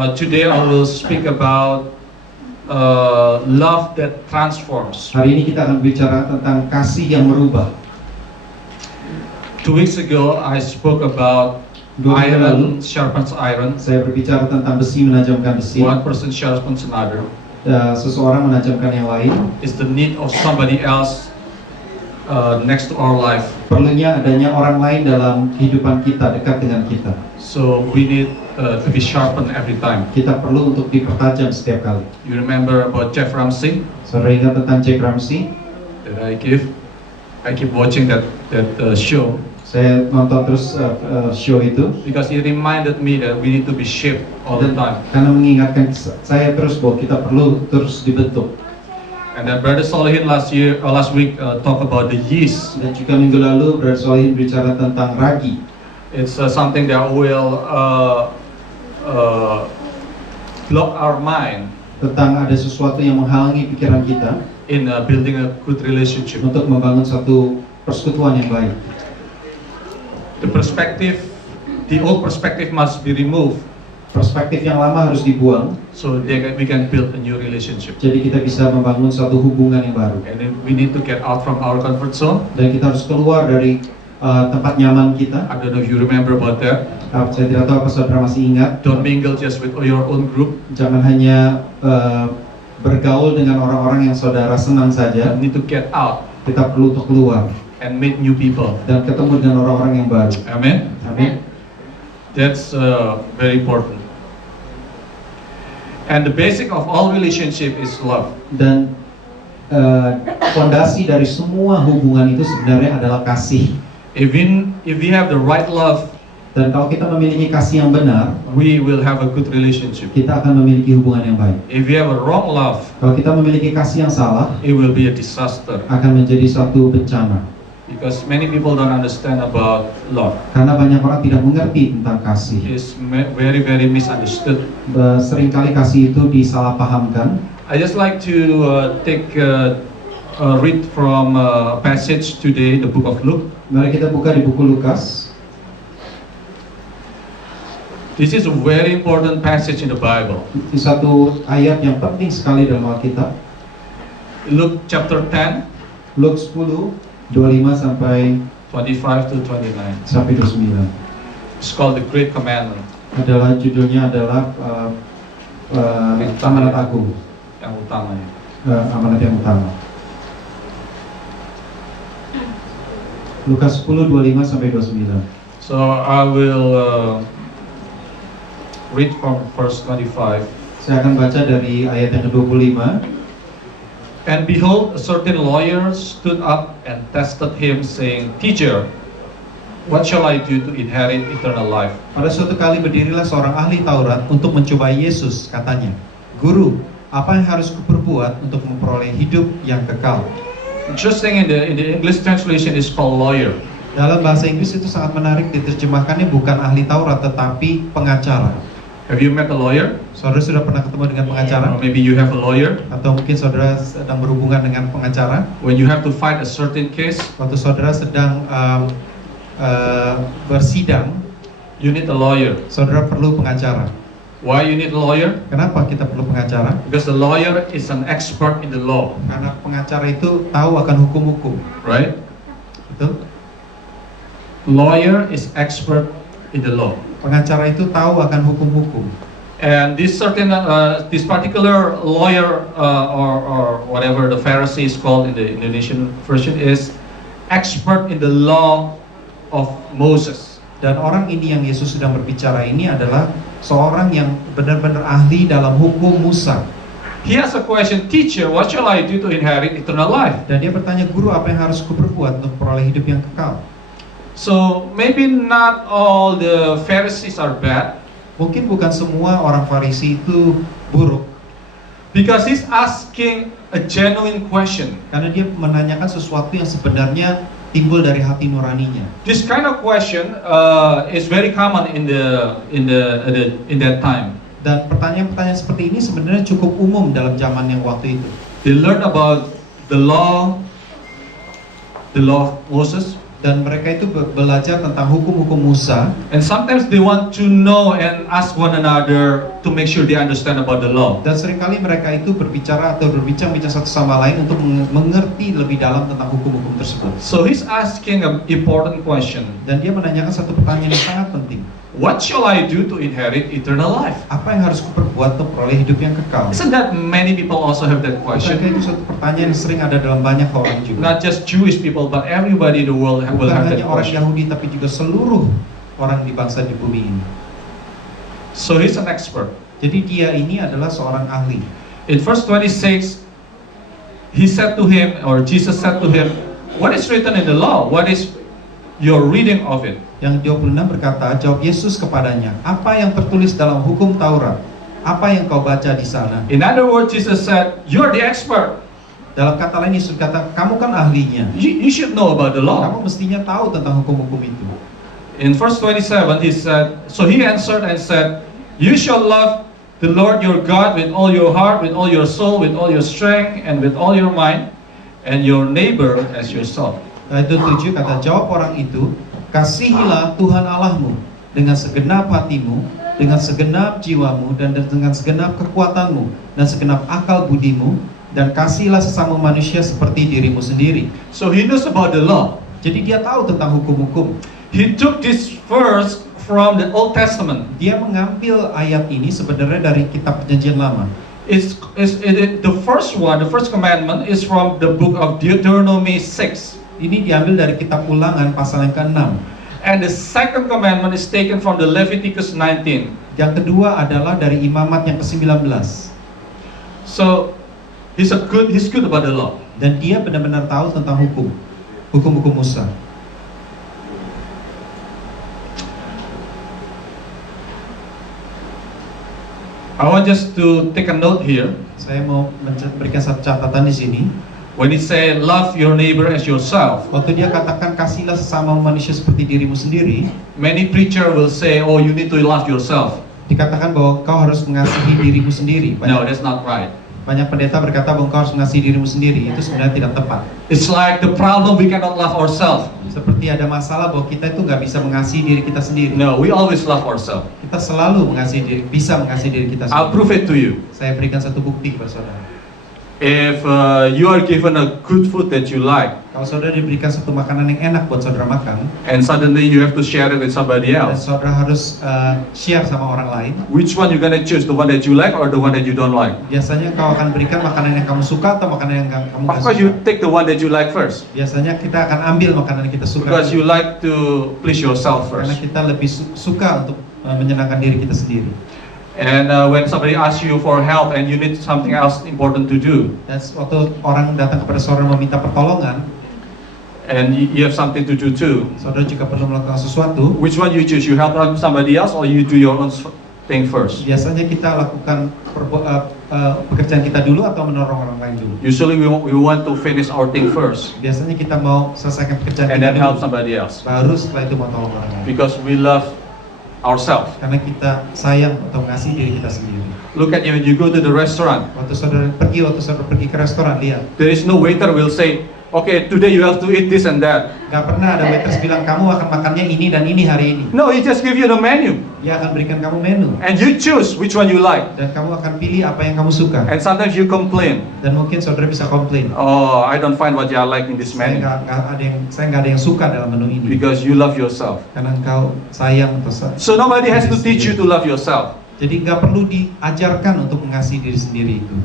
Today I will speak about love that transforms. Hari ini kita akan bicara tentang kasih yang merubah. 2 weeks ago I spoke about 2 minggu lalu, iron sharpens iron. saya berbicara tentang besi menajamkan besi. One person sharpens another. Seseorang menajamkan yang lain. It's the need of somebody else next to our life. Perlunya adanya orang lain dalam kehidupan kita, dekat dengan kita. So we need to be sharpened every time. Kita perlu untuk dipertajam setiap kali. You remember about Jeff Ramsey Saudara ingat tentang Jack Ramsey? that I keep watching that show Saya nonton terus show itu. because he reminded me that we need to be shaped all the time. Karena mengingatkan saya terus bahwa kita perlu terus dibentuk. And then Brother Solihin last week talked about the yeast. Dan juga minggu lalu Brother Solihin bicara tentang ragi. It's something that will block our mind Tentang ada sesuatu yang menghalangi pikiran kita in building a good relationship. untuk membangun satu persekutuan yang baik. The old perspective must be removed Perspektif yang lama harus dibuang, so we can build a new relationship. jadi kita bisa membangun satu hubungan yang baru. And then we need to get out from our comfort zone. Dan kita harus keluar dari tempat nyaman kita. I don't know if you remember about that. Saya tidak tahu apa saudara masih ingat. Don't mingle just with your own group. Jangan hanya bergaul dengan orang-orang yang saudara senang saja. You need to get out Kita perlu untuk keluar and meet new people. dan ketemu dengan orang-orang yang baru. Amen. Amin. That's very important. And the basic of all relationship is love. Dan fondasi dari semua hubungan itu sebenarnya adalah kasih. If we have the right love, Dan kalau kita memiliki kasih yang benar, we will have a good relationship. kita akan memiliki hubungan yang baik. If we have a wrong love, Kalau kita memiliki kasih yang salah, it will be a disaster. akan menjadi suatu bencana. Because many people don't understand about love. Karena banyak orang tidak mengerti tentang kasih. It's very, very misunderstood. Seringkali kasih itu disalahpahamkan. I just like to read from a passage today, the book of Luke. Mari kita buka di buku Lukas. This is a very important passage in the Bible. Di satu ayat yang penting sekali dalam Alkitab. Luke chapter 10, Lukas 10, 25 sampai 25 to 29. 29. It's called the Great Commandment. Judulnya adalah amanat agung, Yang utamanya. amanat yang utama. Lukas 10, 25 sampai 29. So I will read from verse 25. Saya akan baca dari ayat yang ke-25. And behold, a certain lawyer stood up and tested him, saying, Teacher, what shall I do to inherit eternal life? Pada suatu kali berdirilah seorang ahli Taurat untuk mencobai Yesus, katanya, Guru, apa yang harus kuperbuat untuk memperoleh hidup yang kekal? Interesting, in the English translation is called lawyer. Dalam bahasa Inggris itu sangat menarik, diterjemahkannya bukan ahli Taurat tetapi pengacara. Have you met a lawyer? Saudara sudah pernah ketemu dengan pengacara? Or maybe you have a lawyer. Atau mungkin saudara sedang berhubungan dengan pengacara? When you have to fight a certain case, Waktu saudara sedang bersidang, you need a lawyer. saudara perlu pengacara. Why you need a lawyer? Kenapa kita perlu pengacara? Because the lawyer is an expert in the law, Karena pengacara itu tahu akan hukum-hukum, right? betul? Lawyer is expert in the law. Pengacara itu tahu akan hukum-hukum. And this particular lawyer or whatever the Pharisee is called in the Indonesian version is expert in the law of Moses. Dan orang ini yang Yesus sedang berbicara ini adalah seorang yang benar-benar ahli dalam hukum Musa. He has a question, Teacher, what shall I do to inherit eternal life? Dan dia bertanya, Guru, apa yang harus kuperbuat untuk memperoleh hidup yang kekal? So maybe not all the Pharisees are bad, Mungkin bukan semua orang Farisi itu buruk, because he's asking a genuine question. karena dia menanyakan sesuatu yang sebenarnya timbul dari hati nuraninya. This kind of question is very common in that time. Dan pertanyaan-pertanyaan seperti ini sebenarnya cukup umum dalam zaman yang waktu itu. They learn about the law of Moses. Dan mereka itu belajar tentang hukum-hukum Musa. And sometimes they want to know and ask one another to make sure they understand about the law. Dan seringkali mereka itu berbicara atau berbincang-bincang satu sama lain untuk mengerti lebih dalam tentang hukum-hukum tersebut. So he's asking an important question. Dan dia menanyakan satu pertanyaan yang sangat penting. What shall I do to inherit eternal life? Apa yang harus kuperbuat untuk peroleh hidup yang kekal? Isn't that many people also have that Bukankah question? itu satu pertanyaan yang sering ada dalam banyak orang juga? Not just Jewish people, but everybody in the world will Bukan have that hanya orang question. Yahudi, tapi juga seluruh orang di bangsa di bumi ini. So he's an expert. Jadi dia ini adalah seorang ahli. In verse 26, he said to him, or Jesus said to him, what is written in the law? What is your reading of it? Yang 26 berkata, jawab Yesus kepadanya, apa yang tertulis dalam hukum Taurat? Apa yang kau baca di sana? In other words, Jesus said, you are the expert. Dalam kata lain, Yesus kata, kamu kan ahlinya. You should know about the law. Kamu mestinya tahu tentang hukum-hukum itu. In verse 27, he said, so he answered and said, you shall love the Lord your God with all your heart, with all your soul, with all your strength, and with all your mind, and your neighbor as yourself. Ayat 27 kata, jawab orang itu, kasihilah Tuhan Allahmu dengan segenap hatimu, dengan segenap jiwamu, dan dengan segenap kekuatanmu, dan segenap akal budimu, dan kasihilah sesama manusia seperti dirimu sendiri. So he knows about the law. Jadi dia tahu tentang hukum-hukum. He took this verse from the Old Testament. Dia mengambil ayat ini sebenarnya dari kitab Perjanjian Lama. The first one, the first commandment is from the book of Deuteronomy 6. Ini diambil dari kitab Ulangan pasal yang ke-6. And the second commandment is taken from the Leviticus 19. Yang kedua adalah dari Imamat yang ke-19. So he's good about the law. Dan dia benar-benar tahu tentang hukum-hukum Musa. I want just to take a note here. Saya mau berikan satu catatan di sini. When he say love your neighbor as yourself, Waktu dia katakan kasihlah sesama manusia seperti dirimu sendiri, many preacher will say, oh, you need to love yourself. dikatakan bahwa kau harus mengasihi dirimu sendiri. No, that's not right. Banyak pendeta berkata bahwa kau harus mengasihi dirimu sendiri. Itu sebenarnya tidak tepat. It's like the problem we cannot love ourselves. Seperti ada masalah bahwa kita itu nggak bisa mengasihi diri kita sendiri. No, we always love ourselves. Kita selalu bisa mengasihi diri kita I'll sendiri. prove it to you. Saya berikan satu bukti kepada saudara. If you are given a good food that you like, Kalau saudara diberikan satu makanan yang enak buat saudara makan, and suddenly you have to share it with somebody dan else, saudara harus share sama orang lain, which one you gonna choose? The one that you like or the one that you don't like? biasanya kau akan berikan makanan yang kamu suka atau makanan yang kamu Of nggak course, you suka. take the one that you like first, Biasanya kita akan ambil makanan yang kita suka, because you like to please yourself karena first. kita lebih suka untuk menyenangkan diri kita sendiri. And when somebody asks you for help and you need something else important to do, Dan waktu orang datang kepada saudara meminta pertolongan, and you have something to do too, saudara juga perlu melakukan sesuatu. which one you choose? You help somebody else or you do your own thing first? Biasanya kita lakukan pekerjaan kita dulu atau menolong orang lain dulu. Usually we want to finish our thing first Biasanya kita mau selesaikan pekerjaan and kita then help dulu, somebody else, baru setelah itu mau tolong orang lain. because we love ourselves. Karena kita sayang atau mengasihi diri kita sendiri. Look at you when you go to the restaurant. Waktu saudara pergi ke restoran, lihat, There is no waiter will say, okay, today you have to eat this and that. gak pernah ada waiters bilang kamu akan makannya ini dan ini hari ini. No, he just give you the menu Dia akan berikan kamu menu and you choose which one you like. dan kamu akan pilih apa yang kamu suka. And sometimes you complain, Dan mungkin saudara bisa komplain, oh, I don't find what I like in this saya menu, nggak ada yang suka dalam menu ini. because you love yourself. Karena engkau sayang atau So nobody has to teach you to love yourself. Jadi nggak perlu diajarkan untuk mengasihi diri sendiri itu.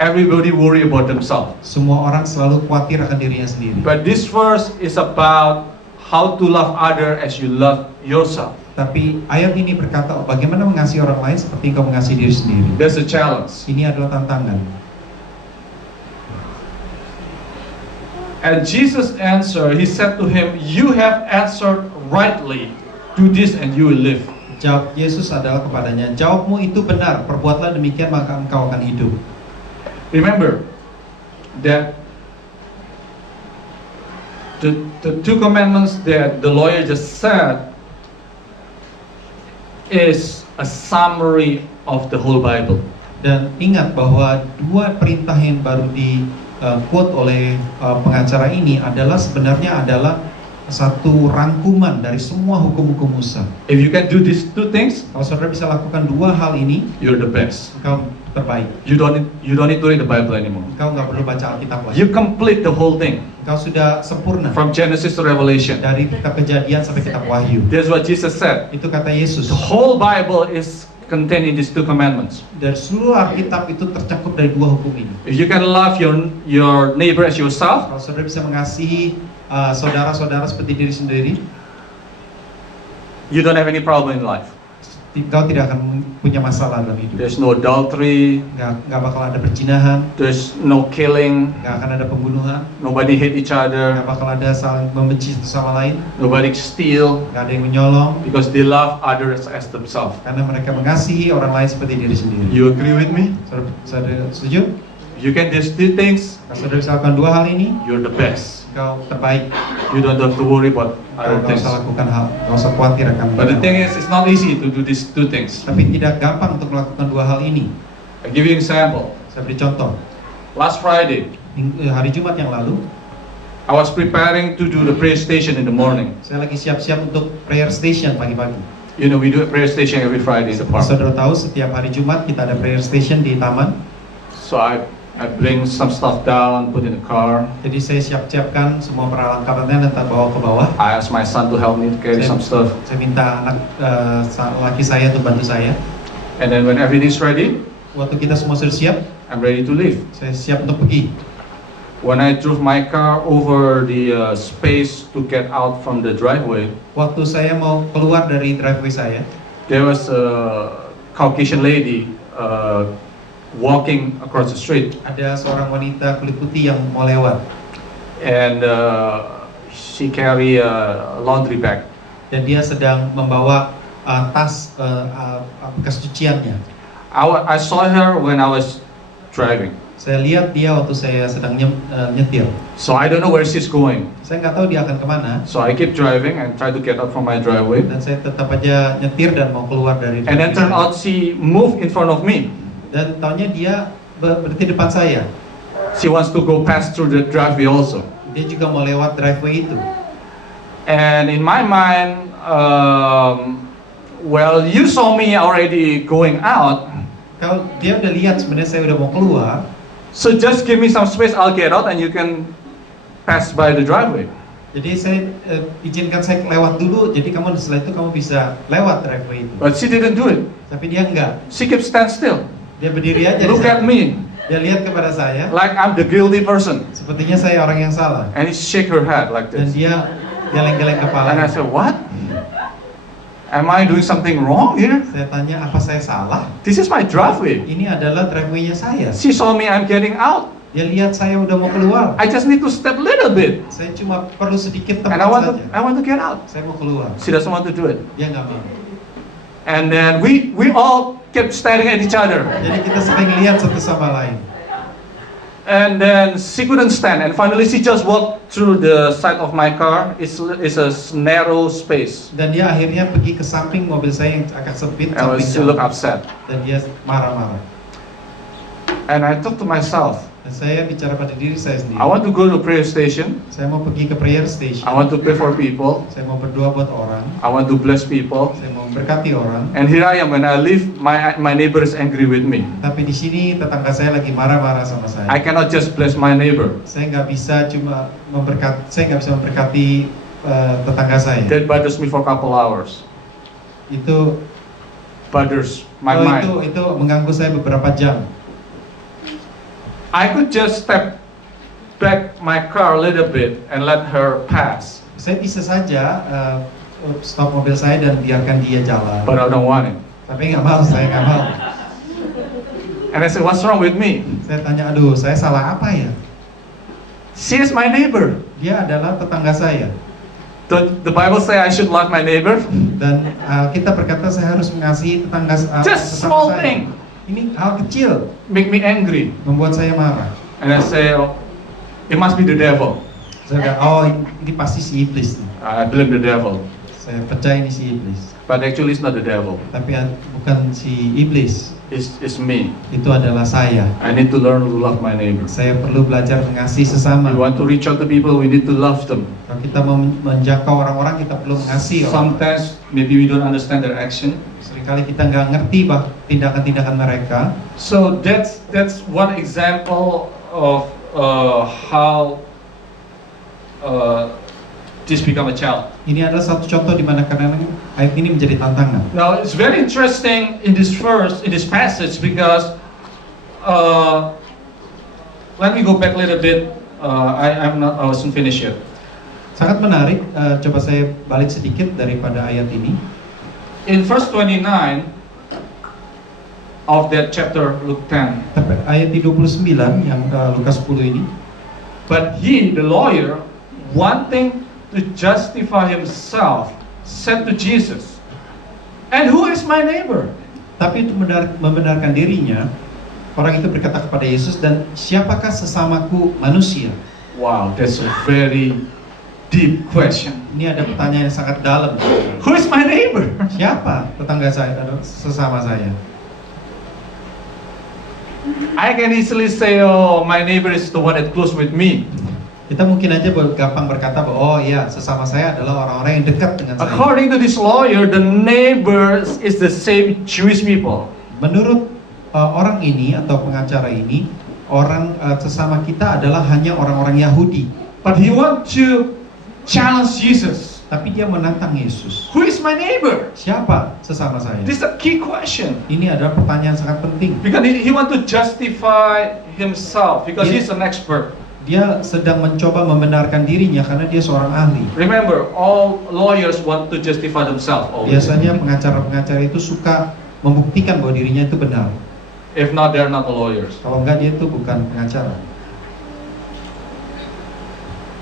Everybody worry about themselves. Semua orang selalu khawatir akan dirinya sendiri. But this verse is about how to love other as you love yourself. Tapi ayat ini berkata bagaimana mengasihi orang lain seperti engkau mengasihi diri sendiri. That's a challenge. Ini adalah tantangan. And Jesus answered, he said to him, you have answered rightly. Do this and you will live. Jawab Yesus adalah kepadanya, jawabmu itu benar, perbuatlah demikian maka engkau akan hidup. Remember that the two commandments that the lawyer just said is a summary of the whole Bible. Dan ingat bahwa dua perintah yang baru di quote oleh pengacara ini adalah sebenarnya adalah satu rangkuman dari semua hukum-hukum Musa. If you can do these two things, Kalau saudara bisa lakukan dua hal ini, you're the best. engkau terbaik. You don't need to read the Bible anymore. Engkau nggak perlu baca Alkitab lagi. You complete the whole thing Engkau sudah sempurna from Genesis to Revelation. dari kitab Kejadian sampai kitab Wahyu. That's what Jesus said. Itu kata Yesus. The whole Bible is contained in these two commandments. Dari seluruh Alkitab itu tercakup dari dua hukum ini. If you can love your neighbor as yourself, Kalau saudara bisa mengasihi saudara-saudara seperti diri sendiri, you don't have any problem in life. engkau tidak akan punya masalah dalam hidup. There's no adultery, Nggak bakal ada perzinahan, there's no killing, nggak akan ada pembunuhan, nobody hate each other, nggak bakal ada saling membenci satu sama lain, nobody steal, nggak ada yang menyolong, because they love others as themselves. karena mereka mengasihi orang lain seperti diri sendiri. You agree with me? Saudara setuju? You can do these two things, Kalau saudara bisa lakukan dua hal ini, you're the best. engkau terbaik. You don't have to worry about other Nggak things. usah lakukan hal, nggak usah khawatir akan. But the thing is, it's not easy to do these two things. Tapi tidak gampang untuk melakukan dua hal ini. I give you an example. Saya beri contoh. Last Friday, Hari Jumat yang lalu, I was preparing to do the prayer station in the morning. saya lagi siap-siap untuk prayer station pagi-pagi. You know, we do a prayer station every Friday in the Seperti park. saudara tahu, setiap hari Jumat kita ada prayer station di taman. So I bring some stuff down, put in the car. Jadi saya siap-siapkan semua peralatannya dan bawa ke bawah. I asked my son to help me to carry some stuff. Saya minta anak laki saya untuk bantu saya. And then when everything's ready, Waktu kita semua sudah siap, I'm ready to leave. saya siap untuk pergi. When I drove my car over the space to get out from the driveway, Waktu saya mau keluar dari driveway saya, there was a Caucasian lady walking across the street, ada seorang wanita kulit putih yang mau lewat. and she carry a laundry bag. Dan dia sedang membawa tas bekas cuciannya. I saw her when I was driving, Saya lihat dia waktu saya sedang nyetir. so I don't know where she's going. Saya nggak tahu dia akan kemana. So I keep driving and try to get out from my driveway. Dan saya tetap aja nyetir dan mau keluar dari And then driveway turn saya. out she moved in front of me. Dan taunya dia berhenti depan saya. She wants to go past through the driveway also. Dia juga mau lewat driveway itu. And in my mind, well, you saw me already going out, Kalau dia udah lihat sebenarnya saya udah mau keluar, so just give me some space, I'll get out and you can pass by the driveway. jadi saya izinkan saya lewat dulu. Jadi kamu setelah itu kamu bisa lewat driveway itu. But she didn't do it. Tapi dia enggak. She kept stand still. Dia berdiri aja. Look di sana. at me, Dia lihat kepada saya. like I'm the guilty person. Sepertinya saya orang yang salah. And she shake her head like Dan this. dia geleng-geleng kepala. And I said, what? Am I doing something wrong here? Saya tanya, apa saya salah? This is my driveway. Ini adalah driveway-nya saya. She saw me, I'm getting out. Dia lihat saya udah mau keluar. I just need to step a little bit. Saya cuma perlu sedikit And tempat I saja. want to get out. Saya mau keluar. She doesn't want to do it. Dia nggak mau. And then we all kept staring at each other. Jadi kita sering lihat satu sama lain. And then she couldn't stand. And finally she just walked through the side of my car. It's a narrow space. Dan dia akhirnya pergi ke samping mobil saya yang agak sempit. And she samping looked jalan. upset. Dan dia marah-marah. And I thought to myself, Dan saya bicara pada diri saya sendiri. I want to go to a prayer station. Saya mau pergi ke prayer station. I want to pray for people. Saya mau berdoa buat orang. I want to bless people. Saya mau memberkati orang. And here I am. When I leave, my neighbor is angry with me. Tapi di sini tetangga saya lagi marah-marah sama saya. I cannot just bless my neighbor. Saya nggak bisa memberkati tetangga saya. That bothers me for a couple hours. Itu Bothers my mind. itu mengganggu saya beberapa jam. I could just step back my car a little bit and let her pass, Saya bisa saja stop mobil saya dan biarkan dia jalan. but I don't want it. Tapi nggak mau, saya nggak mau. And I said, what's wrong with me? Saya tanya, aduh, saya salah apa ya? She is my neighbor. Dia adalah tetangga saya. The Bible say I should love my neighbor. Dan kita berkata saya harus mengasihi tetangga Just tetangga small saya. thing. Ini hal kecil, Make me angry. membuat saya marah. And I say, oh, it must be the devil. Saya bilang, oh ini pasti si iblis nih. I blame the devil. Saya percaya ini si iblis. But actually it's not the devil. Tapi bukan si iblis. It's me. Itu adalah saya. I need to learn to love my neighbor. Saya perlu belajar mengasihi sesama. We want to reach out to people, we need to love them. Kalau kita mau menjangkau orang-orang, kita perlu mengasihi orang. Sometimes maybe we don't understand their action. Seringkali kita nggak ngerti tindakan-tindakan mereka. So that's one example of how this become a challenge. Ini adalah satu contoh di mana kadang-kadang ayat ini menjadi tantangan. Now it's very interesting in this passage because let me go back a little bit. I wasn't finished yet. Sangat menarik. Coba saya balik sedikit daripada ayat ini. In verse 29 of that chapter Luke 10. Ayat 29 yang Lukas 10 ini. But he, the lawyer, wanting to justify himself, said to Jesus, "And who is my neighbor?" Tapi untuk membenarkan dirinya, orang itu berkata kepada Yesus, dan siapakah sesamaku manusia? Wow, that's a very deep question. Ini ada pertanyaan yang sangat dalam. Who is my neighbor? Siapa tetangga saya, sesama saya? I can easily say, oh, my neighbor is the one that close with me. Kita mungkin aja gampang berkata bahwa oh iya, sesama saya adalah orang-orang yang dekat dengan saya. According to this lawyer, the neighbors is the same Jewish people. Menurut orang ini atau pengacara ini, orang sesama kita adalah hanya orang-orang Yahudi. But he want to challenge Jesus. Tapi dia menantang Yesus. Who is my neighbor? Siapa sesama saya? This is a key question. Ini adalah pertanyaan sangat penting. Because he want to justify himself because he's an expert. Dia sedang mencoba membenarkan dirinya karena dia seorang ahli. Remember, all lawyers want to justify themselves. Always. Biasanya pengacara-pengacara itu suka membuktikan bahwa dirinya itu benar. If not, they're not lawyers. Kalau enggak, dia itu bukan pengacara.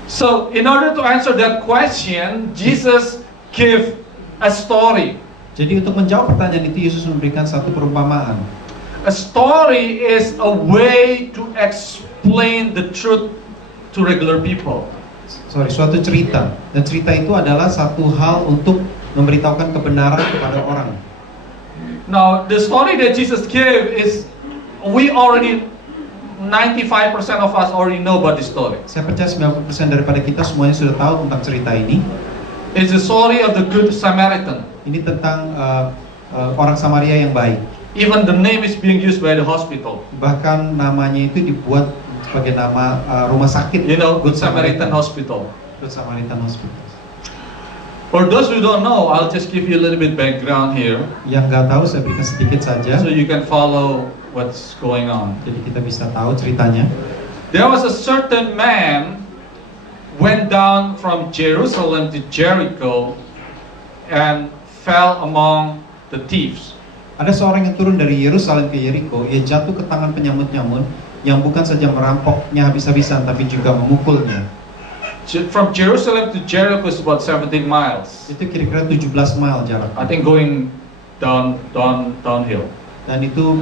So, in order to answer that question, Jesus give a story. Jadi untuk menjawab pertanyaan itu, Yesus memberikan satu perumpamaan. A story is a way to explain the truth to regular people. Suatu cerita. Dan cerita itu adalah satu hal untuk memberitahukan kebenaran kepada orang. Now, the story that Jesus gave is, we already 95% of us already know about this story. Saya percaya 90% daripada kita semuanya sudah tahu tentang cerita ini. It's the story of the Good Samaritan. Ini tentang orang Samaria yang baik. Even the name is being used by the hospital. Bahkan namanya itu dibuat sebagai nama rumah sakit. You know, Good Samaritan Hospital. Good Samaritan Hospital. For those who don't know, I'll just give you a little bit background here. Yang nggak tahu saya berikan sedikit saja. So you can follow what's going on. Jadi kita bisa tahu ceritanya. There was a certain man went down from Jerusalem to Jericho and fell among the thieves. Ada seorang yang turun dari Yerusalem ke Yeriko, ia jatuh ke tangan penyamut-nyamut yang bukan saja merampoknya habis-habisan tapi juga memukulnya. From Jerusalem to Jericho is about 17 miles. Itu kira-kira 17 mile jarak. I think going downhill. Dan itu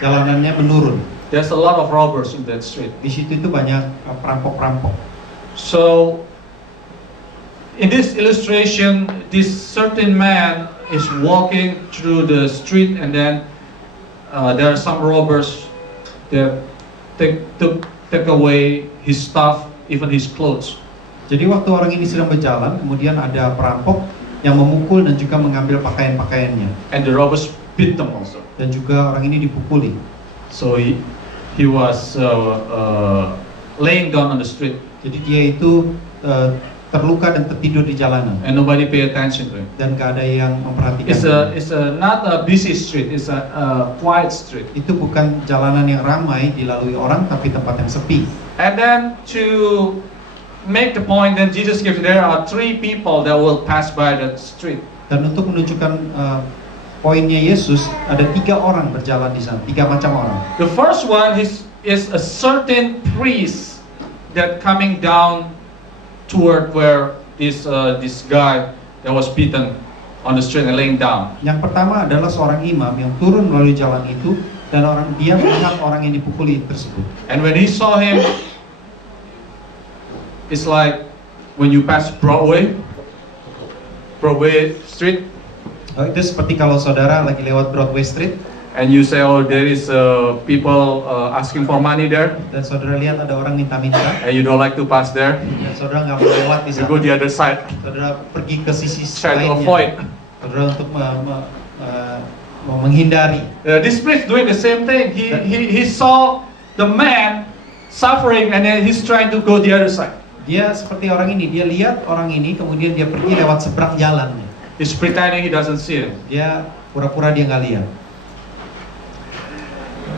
jalanannya menurun. There's a lot of robbers in that street. Di situ itu banyak perampok-perampok. So in this illustration, this certain man is walking through the street, and then there are some robbers that take away his stuff, even his clothes. Jadi waktu orang ini sedang berjalan, kemudian ada perampok yang memukul dan juga mengambil pakaian-pakaiannya. And the robbers beat them also. Dan juga orang ini dipukuli. So he was laying down on the street. Jadi dia itu terluka dan tertidur di jalanan. And nobody pay attention to him. Dan gak ada yang memperhatikan. It's not a busy street. It's a quiet street. Itu bukan jalanan yang ramai dilalui orang, tapi tempat yang sepi. And then to make the point, then Jesus gives there are 3 people that will pass by that street. Dan untuk menunjukkan poinnya Yesus, ada 3 orang berjalan di sana, 3 macam orang. The first one is a certain priest that coming down toward where this guy that was beaten on the street and laying down. Yang pertama adalah seorang imam yang turun melalui jalan itu dan dia melihat orang yang dipukuli tersebut. And when he saw him, it's like when you pass Broadway, Broadway Street, Oh, itu seperti kalau saudara lagi lewat Broadway Street and you say, oh, there is people asking for money there, dan saudara lihat ada orang minta-minta and you don't like to pass there, dan saudara nggak mau lewat di you sana. go the other side, Saudara pergi ke sisi try to lainnya. avoid. Saudara untuk menghindari. This priest doing the same thing. He saw the man suffering, and then he's trying to go the other side. Dia seperti orang ini, dia lihat orang ini, kemudian dia pergi lewat seberang jalannya. He's pretending he doesn't see him. Dia pura-pura dia nggak lihat.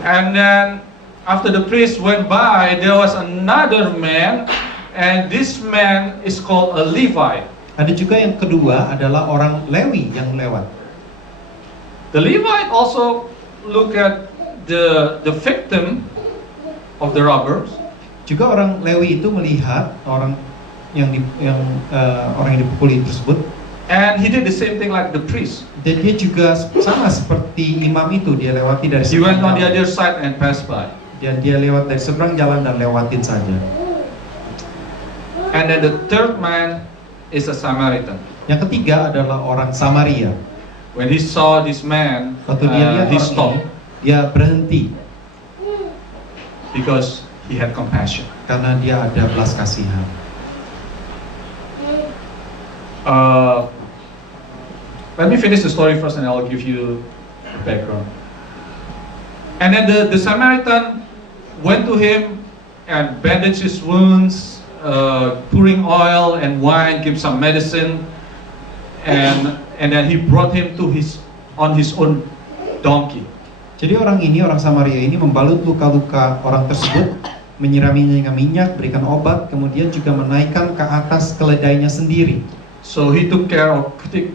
And then after the priest went by, there was another man, and this man is called a Levite. Ada juga yang kedua adalah orang Lewi yang lewat. The Levite also look at the victim of the robbers, Juga orang Lewi itu melihat orang yang dipukuli tersebut, and he did the same thing like the priest. dan dia juga sama seperti imam itu, dia lewati dari He went on seberang the jalan. other side and passed by. Dan dia lewat dari seberang jalan dan lewatin saja. And then the third man is a Samaritan. Yang ketiga adalah orang Samaria. When he saw this man, Waktu dia lihat he orang stopped ini, dia berhenti because he had compassion. karena dia ada belas kasihan. Let me finish the story first, and I'll give you background. And then the Samaritan went to him and bandaged his wounds, pouring oil and wine, give some medicine, and then he brought him to on his own donkey. Jadi orang Samaria ini membalut luka-luka orang tersebut, menyiraminya dengan minyak, berikan obat, kemudian juga menaikkan ke atas keledainya sendiri. So he took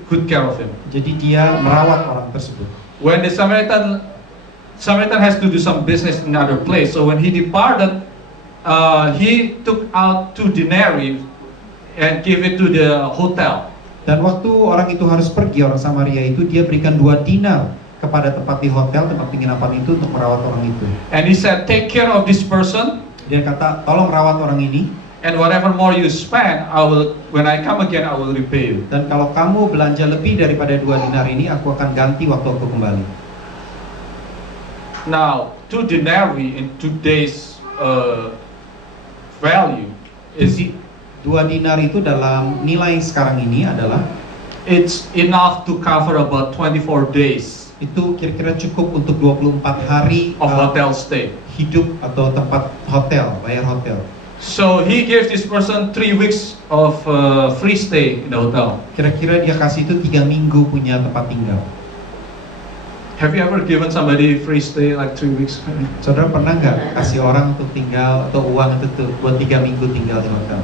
good care of him. Jadi dia merawat orang tersebut. When the Samaritan has to do some business in another place, so when he departed, he took out 2 denarii and gave it to the hotel. Dan waktu orang itu harus pergi, orang Samaria itu, dia berikan 2 dinar kepada tempat di hotel, tempat penginapan itu untuk merawat orang itu. And he said, take care of this person, Dia kata, tolong rawat orang ini, and whatever more you spend, when I come again, I will repay you. dan kalau kamu belanja lebih daripada 2 dinar ini, aku akan ganti waktu aku kembali. Now, 2 denarii in today's value is 2 dinar itu dalam nilai sekarang ini adalah, it's enough to cover about 24 days itu kira-kira cukup untuk 24 hari of hotel stay. hidup atau tempat hotel, bayar hotel. So he gave this person 3 weeks of free stay in the hotel. Kira-kira dia kasih itu 3 minggu punya tempat tinggal. Have you ever given somebody free stay like 3 weeks? Saudara pernah nggak kasih orang untuk tinggal atau uang itu tuh buat 3 minggu tinggal di hotel?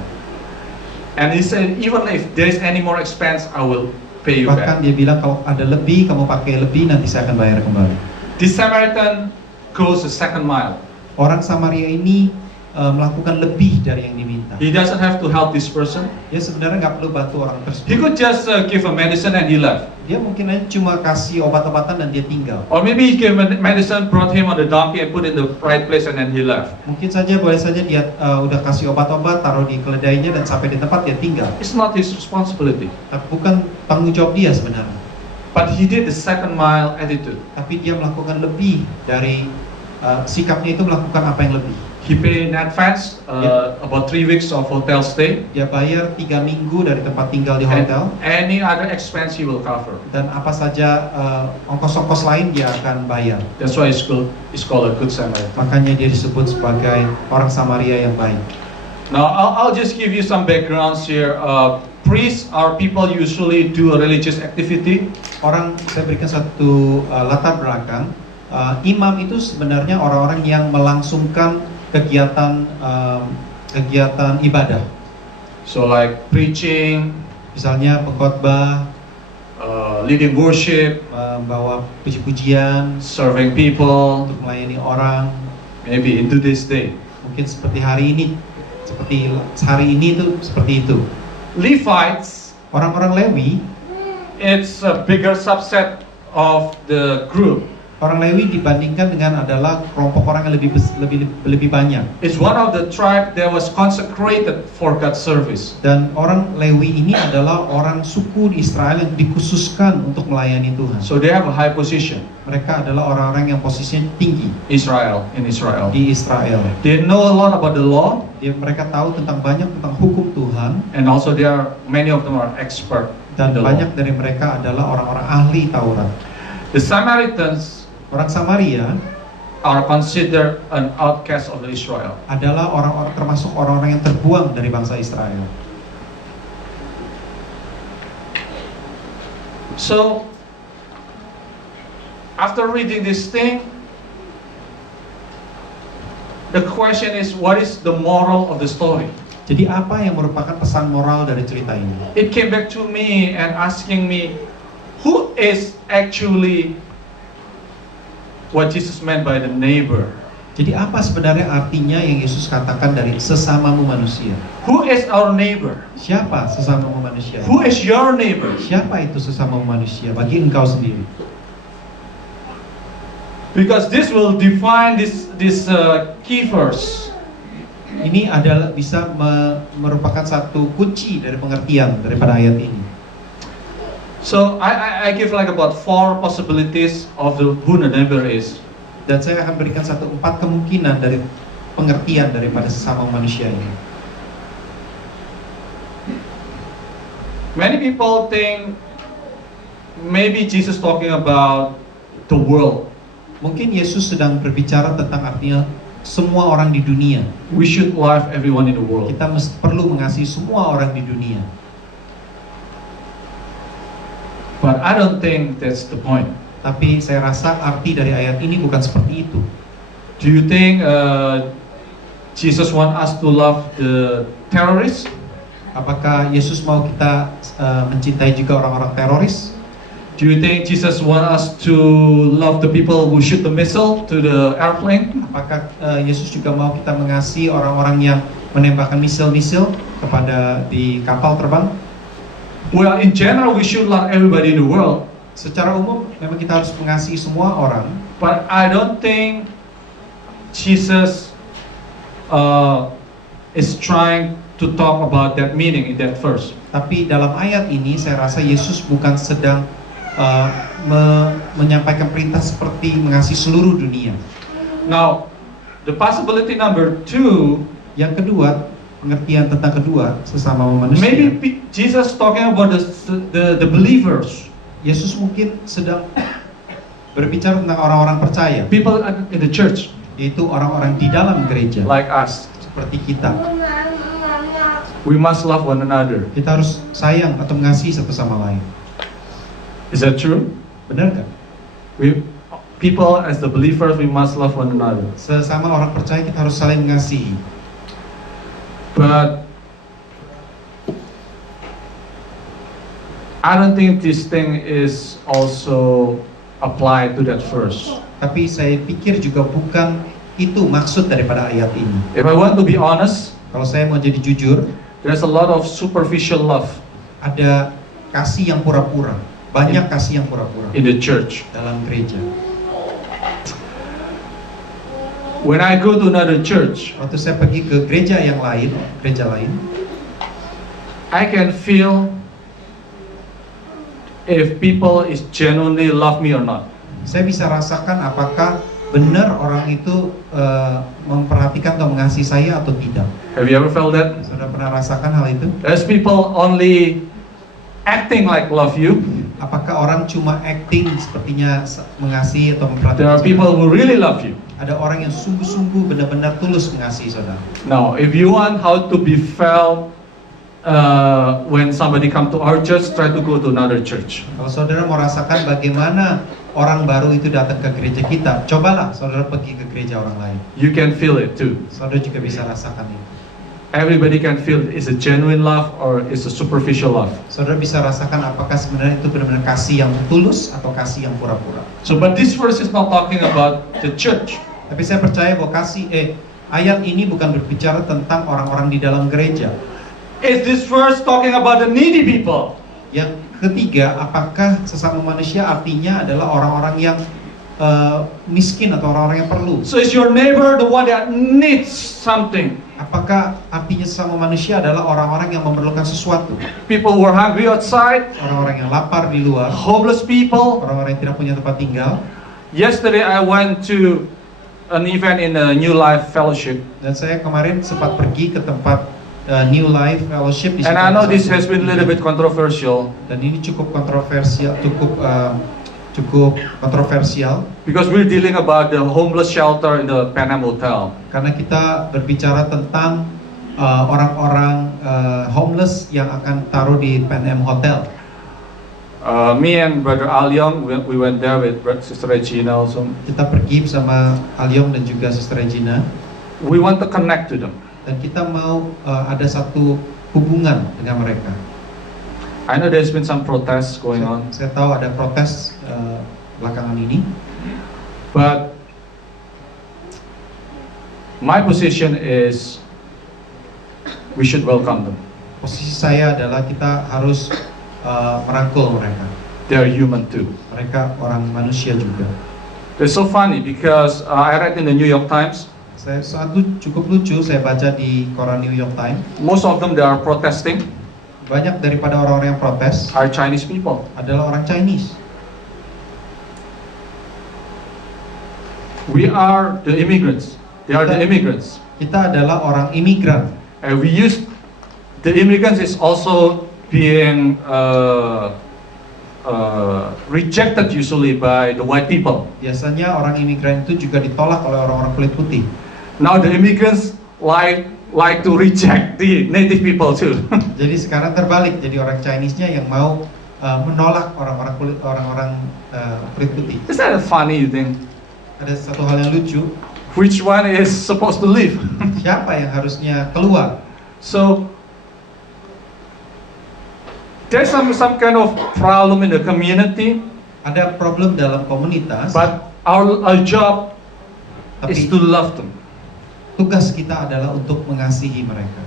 And he said, even if there is any more expense, I will pay you Bahkan back. dia bilang kalau ada lebih, kamu pakai lebih, nanti saya akan bayar kembali. This Samaritan goes a second mile. Orang Samaria ini melakukan lebih dari yang diminta. He doesn't have to help this person. Dia sebenarnya nggak perlu bantu orang He tersebut. could just give a medicine and he left. Dia mungkin aja cuma kasih obat-obatan dan dia tinggal. Or maybe he gave medicine, brought him on the donkey and put in the right place and then he left. Mungkin saja, boleh saja dia udah kasih obat-obat, taruh di keledainya dan sampai di tempat dia tinggal. It's not his responsibility. Tapi bukan tanggung jawab dia sebenarnya. But he did the second mile attitude. Tapi dia melakukan lebih dari sikapnya itu, melakukan apa yang lebih. He paid in advance about 3 weeks of hotel stay. Dia bayar 3 minggu dari tempat tinggal di And hotel, any other expense he will cover. dan apa saja ongkos-ongkos lain dia akan bayar. That's why it's called a good Samaritan. Makanya dia disebut sebagai orang Samaria yang baik. Now I'll just give you some backgrounds here. Priests are people usually do a religious activity. Saya berikan satu latar belakang. Imam itu sebenarnya orang-orang yang melangsungkan kegiatan ibadah. So like preaching, Misalnya pengkhotbah, leading worship, membawa puji-pujian serving people, untuk melayani orang. maybe into this day. Mungkin seperti hari ini itu seperti itu. Levites, Orang-orang Lewi, it's a bigger subset of the group. Orang Lewi dibandingkan dengan adalah kelompok orang yang lebih banyak. It's one of the tribe that was consecrated for God's service. Dan orang Lewi ini adalah orang suku di Israel yang dikhususkan untuk melayani Tuhan. So they have a high position. Mereka adalah orang-orang yang posisinya tinggi in Israel. di Israel. They know a lot about the law, Mereka tahu banyak tentang hukum Tuhan, and also many of them are expert dan in the banyak law. dari mereka adalah orang-orang ahli Taurat. The Samaritans Orang Samaria are considered an outcast of Israel. adalah orang-orang termasuk orang-orang yang terbuang dari bangsa Israel. So after reading this thing, the question is, what is the moral of the story? Jadi apa yang merupakan pesan moral dari cerita ini? It came back to me and asking me, who is actually what Jesus meant by the neighbor? Jadi apa sebenarnya artinya yang Yesus katakan dari sesamamu manusia? Who is our neighbor? Siapa sesamamu manusia? Who is your neighbor? Siapa itu sesamamu manusia bagi engkau sendiri? Because this will define this key verse. Ini adalah bisa merupakan satu kunci dari pengertian daripada ayat ini. So I give like about 4 possibilities of who the neighbor is. Dan saya akan berikan 4 kemungkinan dari pengertian daripada sesama manusia ini. Many people think maybe Jesus talking about the world. Mungkin Yesus sedang berbicara tentang artinya semua orang di dunia. We should love everyone in the world. Kita perlu mengasihi semua orang di dunia. But I don't think that's the point. Tapi saya rasa arti dari ayat ini bukan seperti itu. Do you think Jesus want us to love the terrorists? Apakah Yesus mau kita mencintai juga orang-orang teroris? Do you think Jesus want us to love the people who shoot the missile to the airplane? Apakah Yesus juga mau kita mengasihi orang-orang yang menembakkan misil-misil kepada di kapal terbang? Well, in general, we should love everybody in the world. Secara umum, memang kita harus mengasihi semua orang. But I don't think Jesus is trying to talk about that meaning in that verse. Tapi dalam ayat ini, saya rasa Yesus bukan sedang menyampaikan perintah seperti mengasihi seluruh dunia. Now, the possibility number 2. Yang kedua, pengertian tentang kedua sesama manusia. Maybe Jesus talking about the believers. Yesus mungkin sedang berbicara tentang orang-orang percaya, People in the church, yaitu orang-orang di dalam gereja, like us. seperti kita. We must love one another. Kita harus sayang atau mengasihi satu sama lain. Is that true? Benar nggak? People as the believers, we must love one another. Sesama orang percaya kita harus saling mengasihi. But I don't think this thing is also applied to that verse. Tapi saya pikir juga bukan itu maksud daripada ayat ini. If I want to be honest, Kalau saya mau jadi jujur, there's a lot of superficial love ada kasih yang pura-pura, banyak kasih yang pura-pura in the church. dalam gereja. When I go to another church, Waktu saya pergi ke gereja lain, I can feel if people is genuinely love me or not. saya bisa rasakan apakah benar orang itu memperhatikan atau mengasihi saya atau tidak. Have you ever felt that? Sudah pernah rasakan hal itu? There's people only acting like love you. Apakah orang cuma acting sepertinya mengasihi atau There are memperhatikan? people who really love you. Ada orang yang sungguh-sungguh benar-benar tulus mengasihi saudara. Now, if you want how to be felt when somebody come to our church, try to go to another church. Kalau saudara mau rasakan bagaimana orang baru itu datang ke gereja kita, cobalah saudara pergi ke gereja orang lain. You can feel it too. Saudara juga bisa rasakan itu. Everybody can feel it. Is a genuine love or is a superficial love. Saudara bisa rasakan apakah sebenarnya itu benar-benar kasih yang tulus atau kasih yang pura-pura. So, but this verse is not talking about the church. Tapi saya percaya bahwa ayat ini bukan berbicara tentang orang-orang di dalam gereja. Is this verse talking about the needy people? Yang ketiga, apakah sesama manusia artinya adalah orang-orang yang miskin atau orang-orang yang perlu. So is your neighbor the one that needs something? Apakah artinya sesama manusia adalah orang-orang yang memerlukan sesuatu? People who are hungry outside, Orang-orang yang lapar di luar, homeless people. orang-orang yang tidak punya tempat tinggal. Yesterday I went to an event in a New Life Fellowship, Dan saya kemarin sempat pergi ke tempat New Life Fellowship di and I know this satu- has been a little bit controversial Dan ini cukup kontroversial, cukup kontroversial because we're dealing about the homeless shelter in the Pan Am Hotel. karena kita berbicara tentang orang-orang homeless yang akan taruh di Pan Am Hotel. Me and Brother Al Young, we went there with Sister Regina also. Kita pergi bersama Alyong dan juga Sister Regina, We want to connect to them. dan kita mau ada satu hubungan dengan mereka. I know there's been some protests going on, Saya tahu ada protes belakangan ini, but my position is we should welcome them. posisi saya adalah kita harus merangkul mereka. They're human too. Mereka orang manusia juga. It's so funny because I read in the New York Times, Cukup lucu saya baca di koran New York Times, most of them they are protesting banyak daripada orang-orang yang protes are Chinese people. adalah orang Chinese. We are the immigrants. They are the immigrants. Kita adalah orang imigran. And we use the immigrants is also being rejected usually by the white people. Biasanya orang imigran itu juga ditolak oleh orang-orang kulit putih. Now the immigrants like to reject the native people too. Jadi sekarang terbalik, jadi orang Chinese-nya yang mau menolak orang-orang kulit putih. Is that funny, you think? Ada satu hal yang lucu, Which one is supposed to leave? siapa yang harusnya keluar? So there's some kind of problem in the community, Ada problem dalam komunitas, but our job is tapi to love them. tugas kita adalah untuk mengasihi mereka,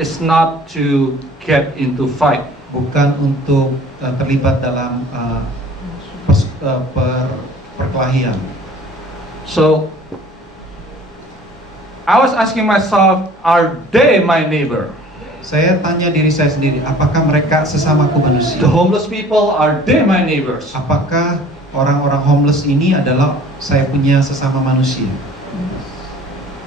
It's not to get into fight. bukan untuk terlibat dalam perkelahian. So I was asking myself, are they my neighbor? Saya tanya diri saya sendiri, apakah mereka sesamaku manusia? The homeless people, are they my neighbors? Apakah orang-orang homeless ini adalah saya punya sesama manusia?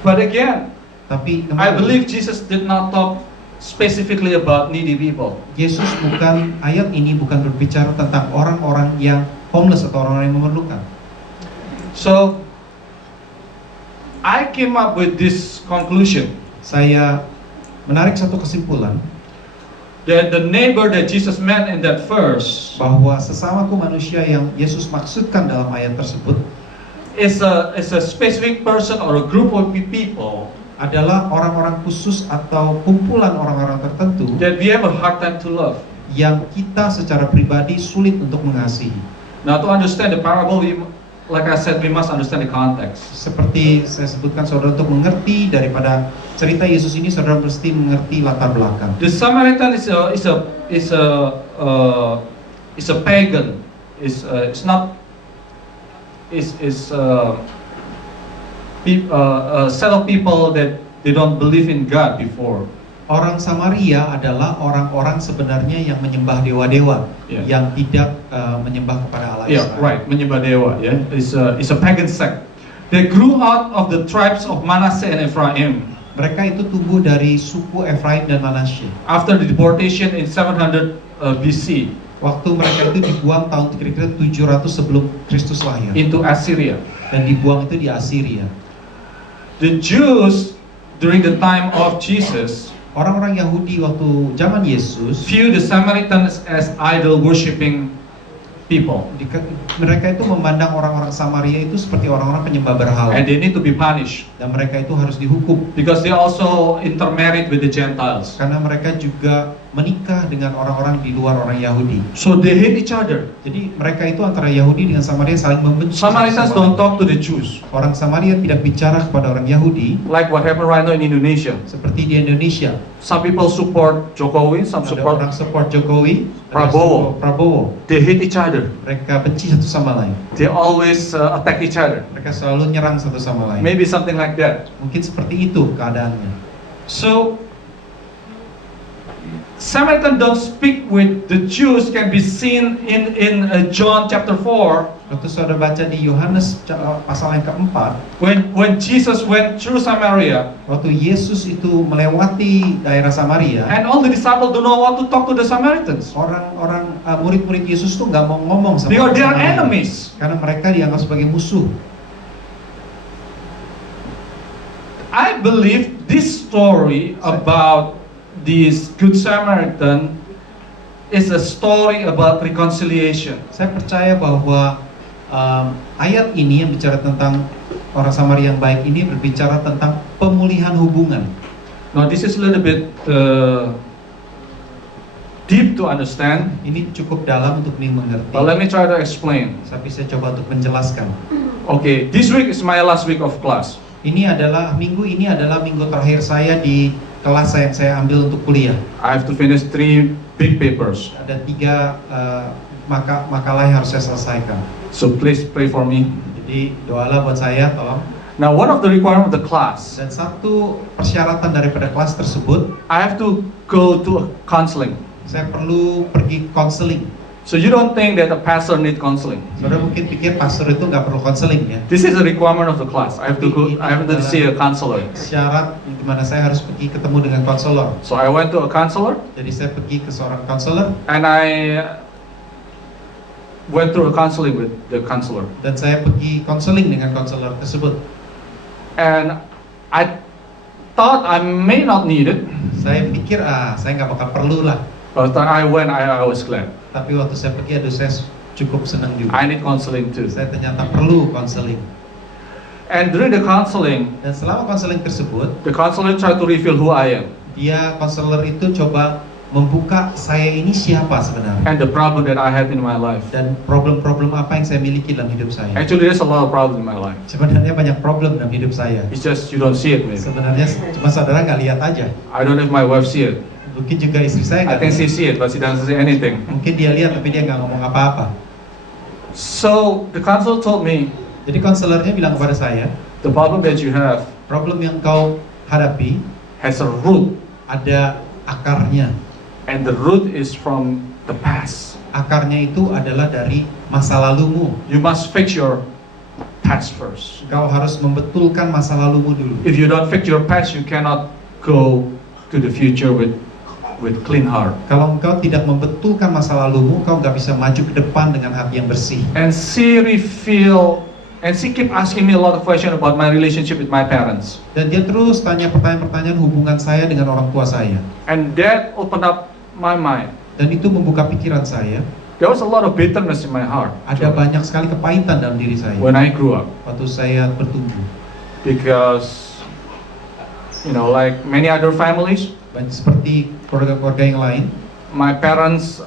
But again, Tapi I kembali, believe Jesus did not talk specifically about needy people. Yesus ayat ini bukan berbicara tentang orang-orang yang homeless atau orang-orang yang memerlukan. So I came up with this conclusion Saya menarik satu kesimpulan that the neighbor that Jesus meant in that verse bahwa sesamaku manusia yang Yesus maksudkan dalam ayat tersebut is a specific person or a group of people adalah orang-orang khusus atau kumpulan orang-orang tertentu that we have a hard time to love. yang kita secara pribadi sulit untuk mengasihi. Now to understand the parable, like I said, we must understand the context. Seperti saya sebutkan, saudara, untuk mengerti daripada cerita Yesus ini, saudara mesti mengerti latar belakang. The Samaritan is a pagan. It's not a set of people that they don't believe in God before. Orang Samaria adalah orang-orang sebenarnya yang menyembah dewa-dewa, Yeah. yang tidak menyembah kepada Allah Yeah, Israel. right. Menyembah dewa. Yeah, it's a pagan sect. They grew out of the tribes of Manasseh and Ephraim Mereka itu tumbuh dari suku Efraim dan Manasye. after the deportation in 700 BC Waktu mereka itu dibuang tahun kira-kira 700 sebelum Kristus lahir, into Assyria. dan dibuang itu di Assyria. The Jews during the time of Jesus Orang-orang Yahudi waktu zaman Yesus, view the Samaritans as idol worshipping people, mereka itu memandang orang-orang Samaria itu seperti orang-orang penyembah berhala, and they need to be punished dan mereka itu harus dihukum because they also intermarried with the Gentiles. karena mereka juga menikah dengan orang-orang di luar orang Yahudi. So they hate each other. Jadi mereka itu antara Yahudi dengan Samaria saling membenci. Samaritans satu sama don't lain. talk to the Jews, Orang Samaria tidak bicara kepada orang Yahudi like what happened right now in Indonesia. seperti di Indonesia. Some people support Jokowi, some Ada support. orang support Jokowi, ada Prabowo. support Prabowo. They hate each other. Mereka benci satu sama lain. They always attack each other. Mereka selalu nyerang satu sama lain. Maybe something like that. Mungkin seperti itu keadaannya. So Samaritan don't speak with the Jews can be seen in John chapter 4 Waktu saudara baca di Yohanes pasal yang keempat, when Jesus went through Samaria waktu Yesus itu melewati daerah Samaria, and all the disciples don't know what to talk to the Samaritans orang-orang murid-murid Yesus tuh nggak mau ngomong sama because they are Samaria. enemies. Karena mereka dianggap sebagai musuh. I believe this story about this Good Samaritan is a story about reconciliation. Saya percaya bahwa ayat ini yang bicara tentang orang Samaria yang baik ini berbicara tentang pemulihan hubungan. Now this is a little bit deep to understand, Ini cukup dalam untuk dimengerti. but let me try to explain. Tapi saya coba untuk menjelaskan. Okay, this week is my last week of class. Ini adalah minggu terakhir saya di kelas yang saya ambil untuk kuliah. I have to finish 3 big papers. Ada 3 makalah yang harus saya selesaikan. So please pray for me. Jadi doalah buat saya, tolong. Now one of the requirements of the class, Dan satu persyaratan daripada kelas tersebut, I have to go to counseling. saya perlu pergi konseling. So you don't think that a pastor need counseling. Saudara mungkin pikir pastor itu nggak perlu konseling ya. This is a requirement of the class. I have to go. I have to see a counselor. Syarat di mana saya harus pergi ketemu dengan konselor. So I went to a counselor Jadi saya pergi ke seorang konselor and I went through a counseling with the counselor. dan saya pergi konseling dengan konselor tersebut. And I thought I may not need it, Saya pikir saya nggak bakal perlu lah. but I went. I was glad. Tapi waktu saya pergi, saya cukup senang juga. I need counseling too. Saya ternyata perlu konseling. And during the counseling, Dan selama konseling tersebut, the counselor tried to reveal who I am konselor itu coba membuka saya ini siapa sebenarnya. and the problem that I had in my life. Dan problem-problem apa yang saya miliki dalam hidup saya. Actually, there's a lot of problems in my life. Sebenarnya banyak problem dalam hidup saya. It's just you don't see it, maybe. Sebenarnya cuma saudara nggak lihat aja. I don't know if my wife see it. Mungkin juga istri saya I nggak think lihat. she see it, but she doesn't say anything. Mungkin dia lihat tapi dia nggak ngomong apa-apa. So the counselor told me Jadi konselornya bilang kepada saya, the problem that you have problem yang kau hadapi has a root, ada akarnya. and the root is from the past. Akarnya itu adalah dari masa lalumu. You must fix your past first. Kau harus membetulkan masa lalumu dulu. If you don't fix your past, you cannot go to the future with clean heart. Kalau engkau tidak membetulkan masa lalumu, kau nggak bisa maju ke depan dengan hati yang bersih. And she keep asking me a lot of questions about my relationship with my parents. Dan dia terus tanya pertanyaan-pertanyaan hubungan saya dengan orang tua saya. And that opened up my mind. Dan itu membuka pikiran saya. There was a lot of bitterness in my heart Ada banyak sekali kepahitan dalam diri saya when I grew up. waktu saya bertumbuh. Because, like many other families, Seperti keluarga-keluarga yang lain, my parents,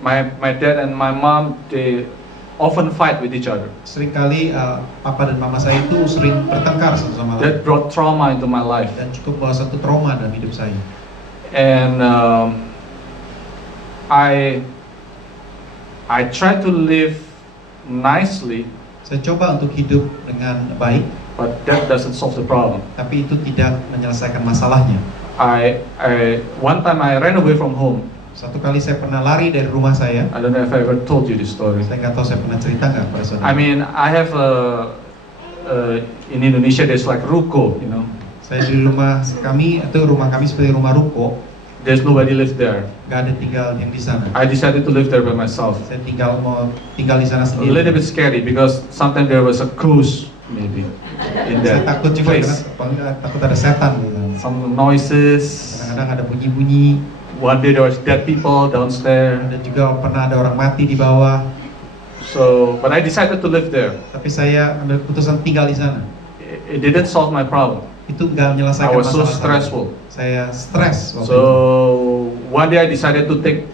my dad and my mom, they often fight with each other. seringkali papa dan mama saya itu sering bertengkar satu sama lain. That brought trauma into my life. Dan cukup bawa satu trauma dalam hidup saya. And I try to live nicely, Saya coba untuk hidup dengan baik, but that doesn't solve the problem. tapi itu tidak menyelesaikan masalahnya. One time I ran away from home. Satu kali saya pernah lari dari rumah saya. I don't know if I ever told you this story. Saya nggak tahu saya pernah cerita nggak pada saudara. I mean, I have in Indonesia there's like ruko, Saya di rumah kami seperti rumah ruko, There's nobody live there. nggak ada tinggal yang di sana. I decided to live there by myself. Saya mau tinggal di sana A little sendiri. bit scary because sometimes there was a ghost maybe in Saya that takut juga place. karena takut ada setan gitu. Some noises. Kadang-kadang ada bunyi-bunyi. One day there was dead people downstairs. Ada juga pernah ada orang mati di bawah. So, but I decided to live there. Tapi saya ambil keputusan tinggal di sana. It didn't solve my problem. itu nggak I menyelesaikan was so masalah saya. stressful. Saya stres waktu So itu. one day I decided to take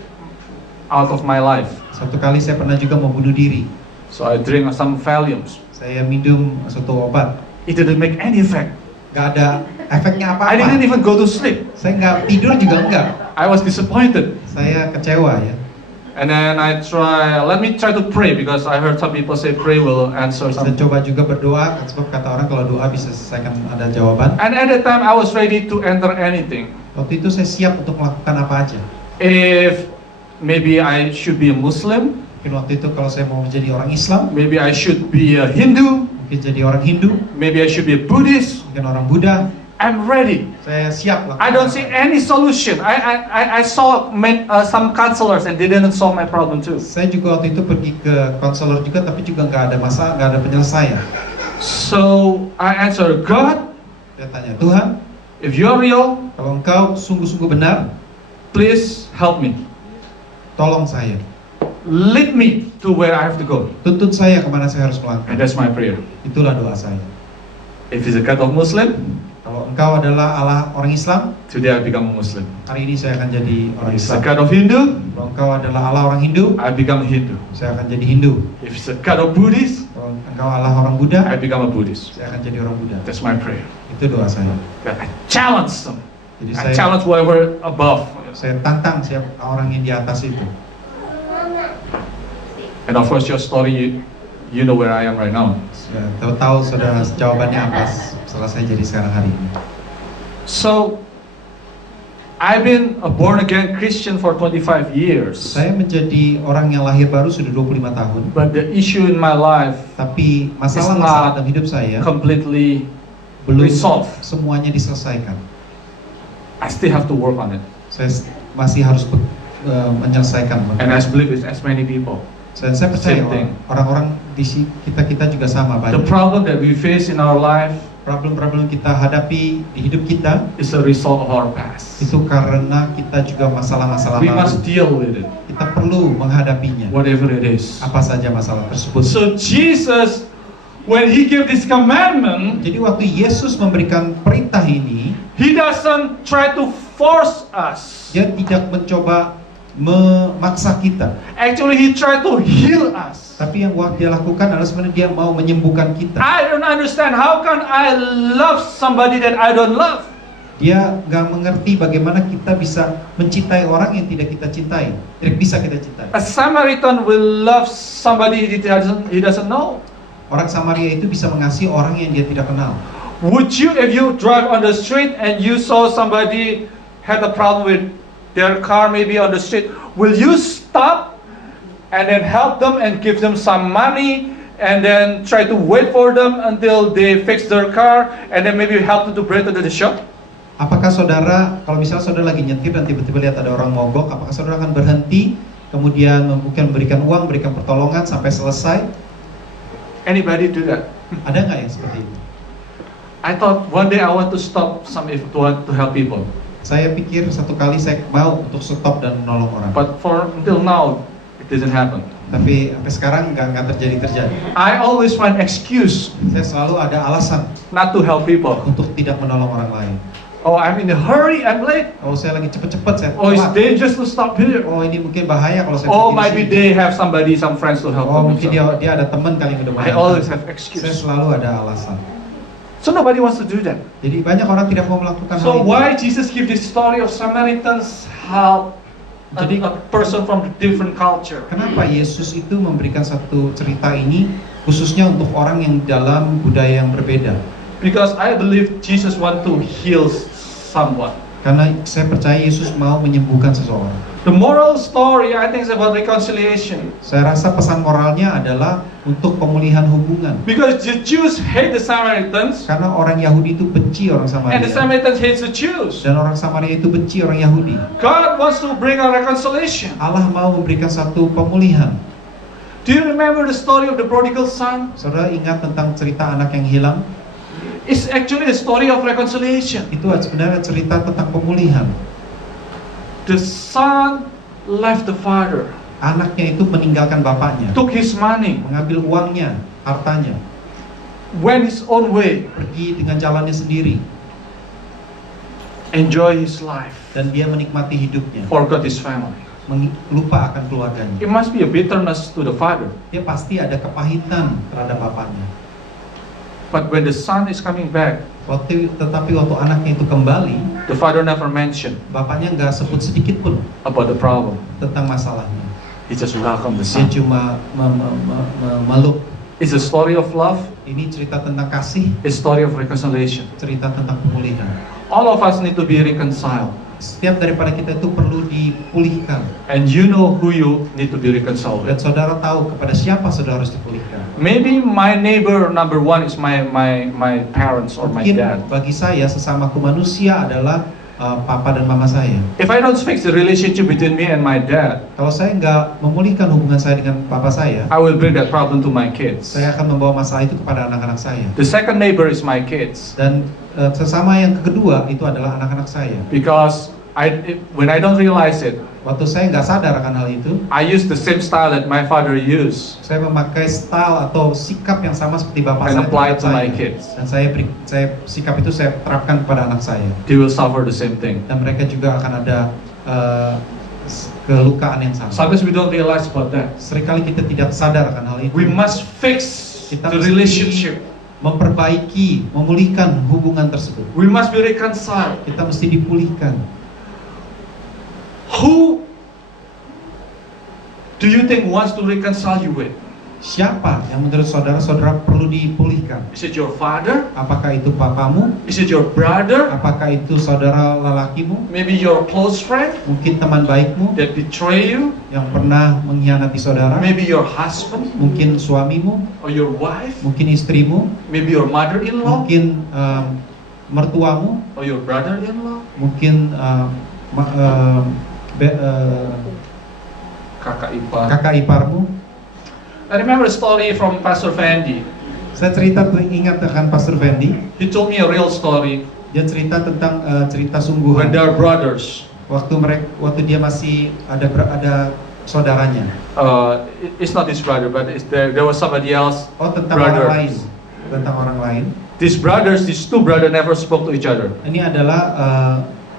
out of my life. Satu kali saya pernah juga mau bunuh diri. So I drink some Valiums. Saya minum suatu obat. It didn't make any effect. Nggak ada efeknya I didn't apa-apa. even go to sleep. Saya nggak tidur juga enggak. I was disappointed. Saya kecewa ya. And then let me try to pray because I heard some people say pray will answer Saya something. coba juga berdoa, sebab kata orang kalau doa bisa selesaikan ada jawaban. And at that time I was ready to enter anything. Waktu itu saya siap untuk melakukan apa aja. If maybe I should be a Muslim, Mungkin waktu itu kalau saya mau menjadi orang Islam, maybe I should be a Hindu, mungkin jadi orang Hindu, maybe I should be a Buddhist. mungkin orang Buddha. I'm ready. Saya siap lakukan. I don't see any solution. I saw some counselors and they didn't solve my problem too. Saya juga waktu itu pergi ke konselor juga, tapi juga nggak ada masalah, nggak ada penyelesaian. So I answered, God, Saya tanya, Tuhan, if you're real, kalau Engkau sungguh-sungguh benar, please help me. tolong saya. Lead me to where I have to go. Tuntut saya kemana saya harus melangkah. And that's my prayer. Itulah doa saya. If it's a God of Muslim, Kalau Engkau adalah Allah orang Islam, today I become a Muslim. hari ini saya akan jadi orang If it's a Islam. God of Hindu, Kalau Engkau adalah Allah orang Hindu, I become a Hindu. saya akan jadi Hindu. If it's a God of Buddhist, Kalau Engkau Allah orang Buddha, I become a Buddhist. saya akan jadi orang Buddha. That's my prayer. Itu doa saya. That I challenge them. Jadi I saya challenge whoever above. saya tantang siapa orang yang di atas itu. And of course, your story, you know where I am right now. Saya tahu saudara jawabannya apa setelah saya jadi sekarang hari ini. So, I've been a born again Christian for 25 years. Saya menjadi orang yang lahir baru sudah 25 tahun. But the issue in my life Tapi masalah-masalah It's not dalam hidup saya completely belum resolved. semuanya diselesaikan. I still have to work on it. Saya masih harus menyelesaikan. And I believe it's as many people. Dan saya percaya Same thing. orang-orang di kita juga sama The banyak. problem that we face in our life Problem-problem kita hadapi di hidup kita is a result of our past. itu karena kita juga masalah-masalah We lalu. must deal with it, Kita perlu menghadapinya. whatever it is. Apa saja masalah tersebut. So Jesus, when He gave this commandment, Jadi waktu Yesus memberikan perintah ini, He doesn't try to force us. Dia tidak mencoba memaksa kita. Actually, He tried to heal us. Tapi yang dia lakukan adalah sebenarnya dia mau menyembuhkan kita. I don't understand how can I love somebody that I don't love. Dia nggak mengerti bagaimana kita bisa mencintai orang yang tidak kita cintai, tidak bisa kita cintai. A Samaritan will love somebody he doesn't know. Orang Samaria itu bisa mengasihi orang yang dia tidak kenal. Would you, if you drive on the street and you saw somebody had a problem with their car maybe on the street, will you stop and then help them and give them some money and then try to wait for them until they fix their car and then maybe help them to break into the shop? Apakah saudara, kalau misalnya saudara lagi nyetir dan tiba-tiba lihat ada orang mogok, apakah saudara akan berhenti, kemudian mungkin memberikan uang, berikan pertolongan sampai selesai? Anybody do that? Ada nggak yang seperti itu? I thought one day I want to stop to help people, Saya pikir satu kali saya mau untuk stop dan menolong orang. but until now it didn't happen. Tapi sampai sekarang nggak terjadi. I always find excuse Saya selalu ada alasan not to help people. untuk tidak menolong orang lain. Oh, I'm in a hurry, I'm late. Oh, saya lagi cepet-cepet, saya Oh, it's telat. dangerous to stop here. Oh, ini mungkin bahaya kalau saya Oh, pergi di maybe sini. they have some friends to help Oh, them. mungkin dia ada teman kali yang udah I banyak. always have Saya excuse. selalu ada alasan. So nobody wants to do that. Jadi banyak orang tidak mau melakukan hal So itu. why Jesus give this story of Samaritans help Jadi- a person from a different culture? Kenapa Yesus itu memberikan satu cerita ini khususnya untuk orang yang dalam budaya yang berbeda? Because I believe Jesus want to heal someone. Karena saya percaya Yesus mau menyembuhkan seseorang. The moral story I think is about reconciliation. Saya rasa pesan moralnya adalah untuk pemulihan hubungan. Because the Jews hate the Samaritans Karena orang Yahudi itu benci orang and the Samaria. Samaritans hate the Jews. Dan orang Samaria itu benci orang Yahudi. God wants to bring a reconciliation. Allah mau memberikan satu pemulihan. Do you remember the story of the prodigal son? Saudara ingat tentang cerita anak yang hilang? It's actually a story of reconciliation. Itu sebenarnya cerita tentang pemulihan. The son left the father, Anaknya itu meninggalkan bapaknya, took his money, mengambil uangnya, hartanya, went his own way. pergi dengan jalannya sendiri. enjoy his life, dan dia menikmati hidupnya, forgot his family. lupa akan keluarganya. It must be a bitterness to the father. Dia pasti ada kepahitan terhadap bapaknya. But when the son is coming back, Tetapi waktu anaknya itu kembali, the father never mentioned bapaknya nggak sebut sedikit pun about the problem. tentang masalahnya. He just welcomed the Dia son. cuma memeluk. It's a story of love, Ini cerita tentang kasih, a story of reconciliation. cerita tentang pemulihan. All of us need to be reconciled. Setiap daripada kita itu perlu dipulihkan. And you know who you need to be reconciled Dan with. saudara tahu kepada siapa saudara harus dipulihkan. Maybe my neighbor number one is my parents or my Mungkin dad. bagi saya sesamaku manusia adalah papa dan mama saya. If I don't fix the relationship between me and my dad, Kalau saya nggak memulihkan hubungan saya dengan papa saya, I will bring that problem to my kids. saya akan membawa masalah itu kepada anak-anak saya. The second neighbor is my kids. Dan sesama yang kedua itu adalah anak-anak saya. Because when I don't realize it, Waktu saya nggak sadar akan hal itu, I use the same style that my father used saya memakai style atau sikap yang sama seperti bapak and saya apply it terhadap to my saya. kids. Dan sikap itu saya terapkan kepada anak saya. They will suffer the same thing. Dan mereka juga akan ada kelukaan yang sama. Sometimes we don't realize about that. Seringkali kita tidak sadar akan hal itu. We must fix Kita the mesti relationship. memperbaiki, memulihkan hubungan tersebut. We must be reconciled. Kita mesti dipulihkan. Who do you think wants to reconcile you with? Siapa yang menurut saudara-saudara perlu dipulihkan? Is it your father? Apakah itu papamu? Is it your brother? Apakah itu saudara lelakimu? Maybe your close friend Mungkin teman baikmu that betray you? yang pernah mengkhianati saudara? Maybe your husband Mungkin suamimu? or your wife? Mungkin istrimu? Maybe your mother-in-law Mungkin mertuamu? or your brother-in-law? Mungkin Kakak ipar. kakak iparmu? I remember a story from Pastor Fendi. Saya ingat akan Pastor Fendi. He told me a real story Dia cerita tentang cerita when sungguhan. they are brothers. Waktu dia masih ada saudaranya. It's not his brother, but there was somebody else. Oh, tentang Brothers. orang lain. Tentang orang lain. These two brothers never spoke to each other. Ini adalah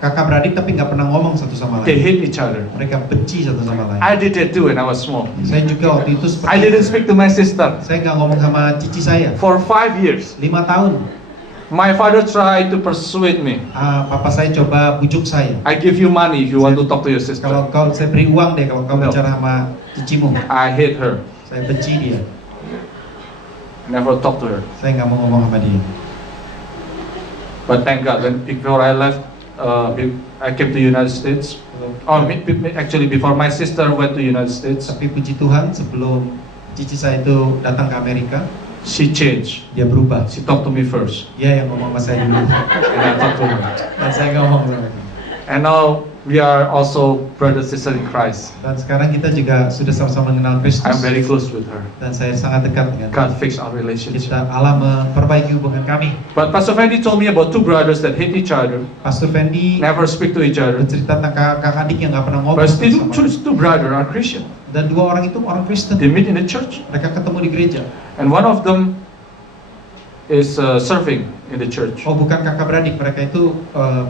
kakak beradik tapi nggak pernah ngomong satu sama They lain. hate each other. Mereka benci satu sama lain. I did that too when I was small. Saya juga waktu itu I seperti didn't speak to my sister saya nggak ngomong sama cici saya. for 5 years. 5 tahun. My father tried to persuade me. Papa saya coba bujuk saya. I give you money if you want to talk to your sister. Kalau saya beri uang deh kalau kau No. bicara sama cicimu. I hate her. Saya benci dia. Never talk to her. Saya nggak mau ngomong sama dia. But thank God, before I left, I came to United States. Actually, before my sister went to United States, Tapi puji Tuhan sebelum cici saya itu datang ke Amerika, she changed. dia berubah. She talked to me first, Dia yang ngomong sama saya dulu. and I talked to her. Dan saya nggak ngomong sama dia. And now we are also brother sister in Christ. Dan sekarang kita juga sudah sama-sama mengenal Kristus. I'm very close with her. Dan saya sangat dekat dengan God fixed our relationship. Allah memperbaiki hubungan kami. But Pastor Fendi told me about two brothers that hate each other, Pastor Fendi never speak to each other. bercerita tentang kakak adik yang nggak pernah ngobrol But still, sama sama. two brothers are Christian. Dan dua orang itu orang Kristen. They meet in the church, Mereka ketemu di gereja. and one of them is serving in the church. Oh, bukan kakak beradik, mereka itu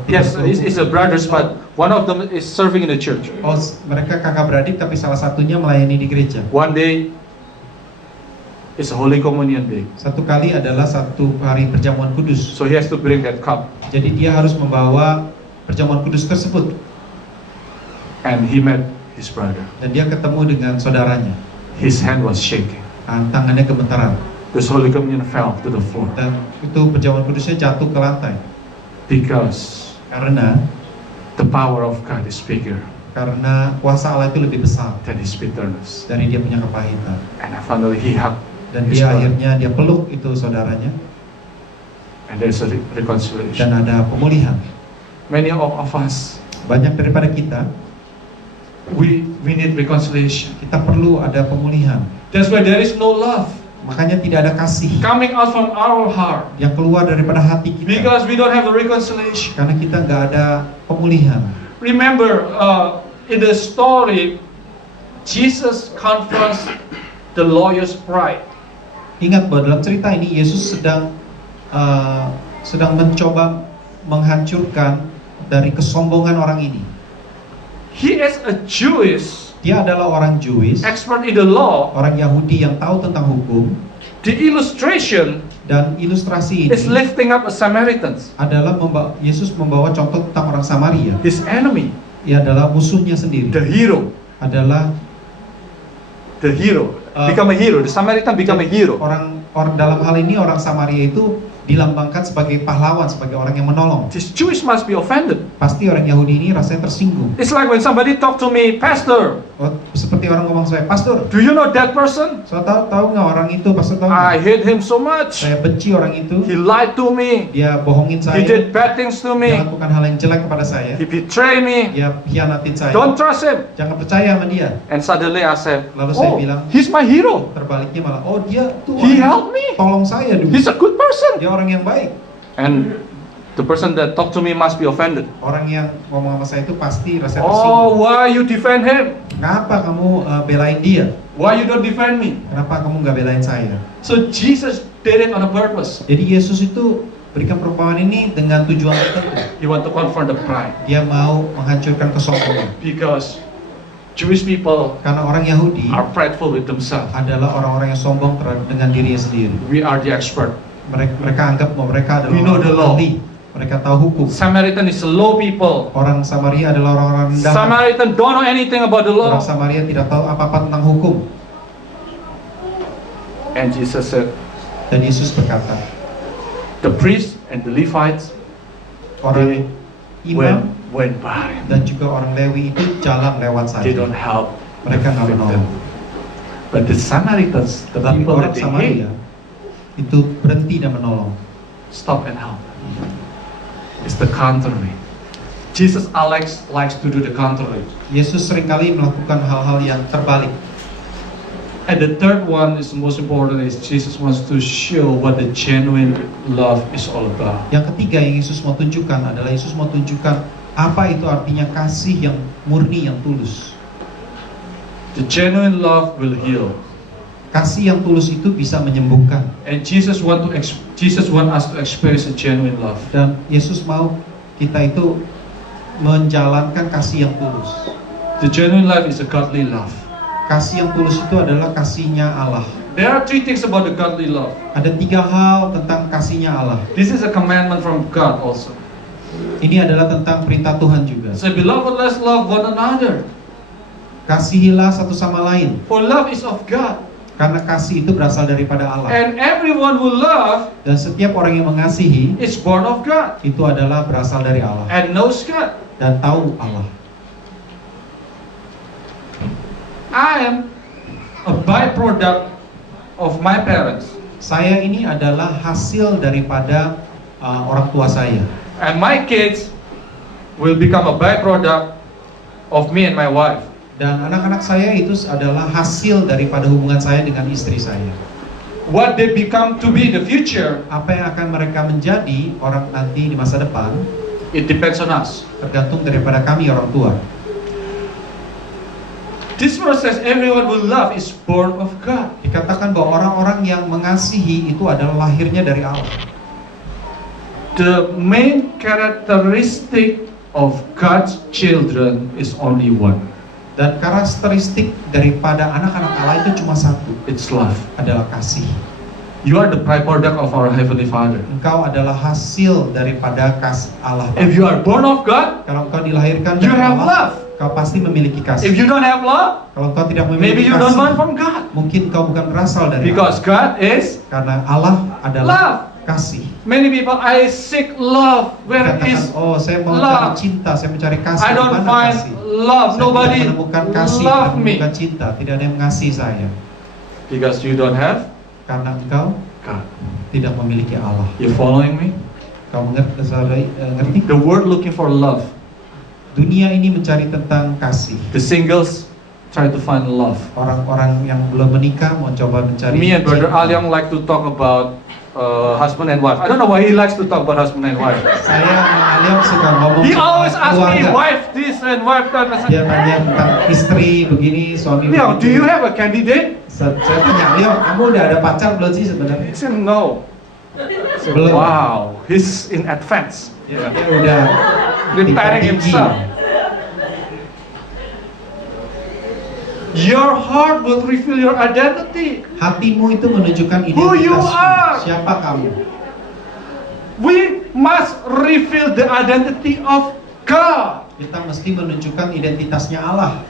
Yes, it's a brothers, but one of them is serving in the church. Oh, mereka kakak beradik tapi salah satunya melayani di gereja. One day, it's a Holy Communion day, Satu kali adalah satu hari perjamuan kudus. so he has to bring that cup, Jadi dia harus membawa perjamuan kudus tersebut. and he met his brother. Dan dia ketemu dengan saudaranya. His hand was shaking. Tangannya gemetaran. This Holy Communion fell to the floor Dan itu perjamuan kudusnya jatuh ke lantai. because Karena the power of God is bigger kuasa Allah itu lebih besar than his bitterness. dari dia punya kepahitan. And finally, he hugged Dan his dia brother, akhirnya dia peluk itu saudaranya. and there's a reconciliation. Dan ada pemulihan. Many of us, Banyak daripada kita, we need reconciliation. kita perlu ada pemulihan. That's why there is no love Makanya tidak ada kasih coming out from our heart, yang keluar daripada hati kita. because we don't have a reconciliation. Karena kita nggak ada pemulihan. Remember, in the story, Jesus confronts the lawyer's pride. Ingat bahwa dalam cerita ini Yesus sedang mencoba menghancurkan dari kesombongan orang ini. He is a Jewish Dia adalah orang Jewish, expert in the law. orang Yahudi yang tahu tentang hukum, The illustration dan ilustrasi is ini lifting up a Samaritans, adalah Yesus membawa contoh tentang orang Samaria. his enemy, Ia adalah musuhnya sendiri, the hero. adalah Become a hero. The Samaritan become a hero. orang dalam hal ini orang Samaria itu dilambangkan sebagai pahlawan, sebagai orang yang menolong. This Jewish must be offended. Pasti orang Yahudi ini rasanya tersinggung. It's like when somebody talk to me, Pastor, Seperti orang ngomong saya, Pastor, do you know that person? saya tahu nggak orang itu, Pastor tahu I nggak? hate him so much. Saya benci orang itu. He lied to me. Dia bohongin He saya. did bad things to Dia me. lakukan hal yang jelek kepada saya. He betrayed me. Dia hianatin saya. Don't trust him. Jangan percaya sama dia. And suddenly I said, Lalu saya oh, bilang, he's my hero. Terbaliknya malah, oh dia tuh He orang helped me. tolong saya dulu. He's a good person. Dia orang yang baik. And the person that talked to me must be offended. Orang yang ngomong sama saya itu pasti rasa Oh, tersinggung. why you defend him? Kenapa kamu belain dia? Why you don't defend me? Kenapa kamu nggak belain saya? So Jesus did it on a purpose. Jadi Yesus itu berikan perumpamaan ini dengan tujuan tertentu. He want to confront the pride. Dia mau menghancurkan kesombongan. Because Jewish people Karena orang Yahudi are prideful with themselves. adalah orang-orang yang sombong dengan dirinya sendiri. We are the expert. Mereka anggap bahwa mereka adalah We know the law. ahli. Mereka tahu hukum. Samaritan is low people. Orang Samaria adalah orang-orang rendah. Samaritan don't know anything about the law. Orang Samaria tidak tahu apa-apa tentang hukum. And Jesus said, Dan Yesus berkata, the priests and the Levites, orang imam went by. dan juga orang Lewi itu jalan lewat They saja. don't help. Mereka nggak menolong. But the Samaritans, the Tetapi people orang that they Samaria hate, itu berhenti dan menolong. stop and help. It's the contrary. Jesus likes to do the contrary. Yesus seringkali melakukan hal-hal yang terbalik. And the third one is the most important, is Jesus wants to show what the genuine love is all about. Yang ketiga yang Yesus mau tunjukkan adalah Yesus mau tunjukkan apa itu artinya kasih yang murni, yang tulus. The genuine love will heal. Kasih yang tulus itu bisa menyembuhkan. And Jesus want us to experience a genuine love. Dan Yesus mau kita itu menjalankan kasih yang tulus. The genuine love is a godly love. Kasih yang tulus itu adalah kasihnya Allah. There are three things about the godly love. Ada 3 hal tentang kasihnya Allah. This is a commandment from God also. Ini adalah tentang perintah Tuhan juga. So beloved, let's love one another. Kasihilah satu sama lain. For love is of God. Karena kasih itu berasal daripada Allah. And everyone who love Dan setiap orang yang mengasihi is born of God itu adalah berasal dari Allah and knows God. dan tahu Allah. I am a byproduct of my parents. Saya ini adalah hasil daripada orang tua saya. And my kids will become a byproduct of me and my wife. Dan anak-anak saya itu adalah hasil daripada hubungan saya dengan istri saya. What they become to be in the future, Apa yang akan mereka menjadi orang nanti di masa depan it depends on us. tergantung daripada kami orang tua. This verse says everyone who love is born of God. Dikatakan bahwa orang-orang yang mengasihi itu adalah lahirnya dari Allah. The main characteristic of God's children is only one. Dan karakteristik daripada anak-anak Allah itu cuma satu, It's love. adalah kasih. You are the byproduct of our Heavenly Father. Engkau adalah hasil daripada kasih Allah. If you are born of God, Kalau engkau dilahirkan you dari have Allah, love. kau pasti memiliki If kasih. you don't have love, Kalau engkau tidak maybe memiliki you don't born kasih, from God. mungkin kau bukan berasal dari Because Allah. God is Karena Allah adalah love. kasih. Many people, I seek love. Where Katakan, is oh saya mau love? cari cinta, saya mencari kasih. I Di don't mana find kasih? love. Saya Nobody tidak menemukan kasih, love tidak me. menemukan cinta, tidak ada yang mengasihi saya. Because you don't have Karena engkau God. tidak memiliki Allah. You following me? Kau ngerti? The word looking for love. Dunia ini mencari tentang kasih. The singles try to find love. Orang-orang yang belum menikah mau coba mencari Me and Brother cinta. Alyang like to talk about husband and wife. I don't know why he likes to talk about husband and wife. Saya dan Alyang suka ngomong He tentang always asks me, keluarga. wife this and wife that. Dia tanya tentang istri begini, suami Liang, do begitu. you have a candidate? Saya tanya, Alyang, kamu udah ada pacar belum sih sebenarnya? He said no. I said, Belum. wow, he's in advance. Dia udah Preparing tinggi. himself. Your heart will reveal your identity. Hatimu itu menunjukkan Who you identitasmu. are. Siapa kamu? We must reveal the identity of God. Kita mesti menunjukkan identitasnya Allah.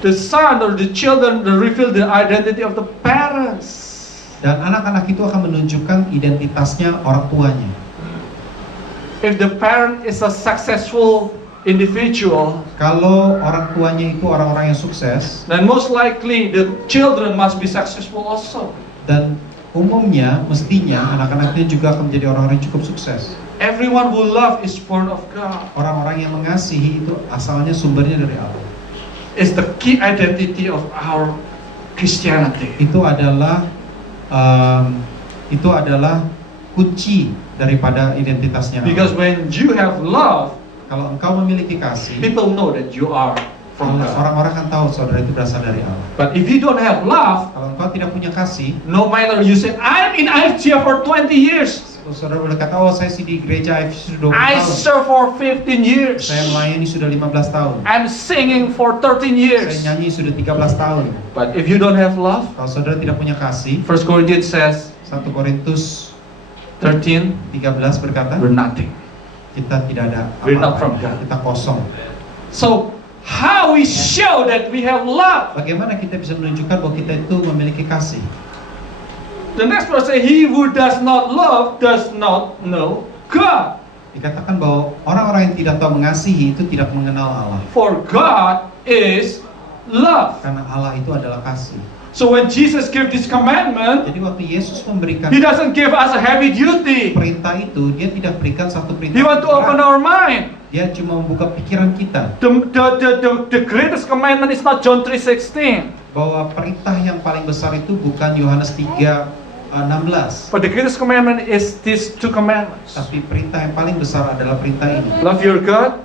The son or the children will reveal the identity of the parents. Dan anak-anak itu akan menunjukkan identitasnya orang tuanya. If the parent is a successful individual, Kalau orang tuanya itu orang-orang yang sukses, then most likely the children must be successful also. dan umumnya, mestinya anak-anaknya juga akan menjadi orang-orang yang cukup sukses. Everyone who love is born of God. Orang-orang yang mengasihi itu asalnya sumbernya dari Allah. It's the key identity of our Christianity. Itu adalah kunci daripada identitasnya Allah. Because when you have love, Kalau engkau memiliki kasih, people know that you are from God. orang-orang akan tahu saudara itu berasal dari Allah. But if you don't have love, Kalau engkau tidak punya kasih, no matter you say, I'm in IFGF for 20 years. saudara boleh kata, oh saya sih di gereja IFC sudah 20 I tahun. serve for 15 years. Saya melayani sudah 15 tahun. I'm singing for 13 years. Saya nyanyi sudah 13 tahun. But if you don't have love, Kalau saudara tidak punya kasih, 1 Corinthians says 1 Korintus 13, 13 berkata, we're nothing. kita tidak ada We're not apa-apa. from God. Kita kosong. So, how we show that we have love? Bagaimana kita bisa menunjukkan bahwa kita itu memiliki kasih? The next verse says, he who does not love does not know God. Dikatakan bahwa orang-orang yang tidak tahu mengasihi itu tidak mengenal Allah. For God is love. Karena Allah itu adalah kasih. So when Jesus gave this commandment, Jadi waktu Yesus memberikan He doesn't give us a heavy duty. perintah itu, dia tidak berikan satu perintah. He want to yang open berat. our mind. Dia cuma membuka pikiran kita The greatest commandment is not John 3:16, bahwa perintah yang paling besar itu bukan Yohanes 3:16, but the greatest commandment is these two commandments. tapi perintah yang paling besar adalah perintah ini. Love your God,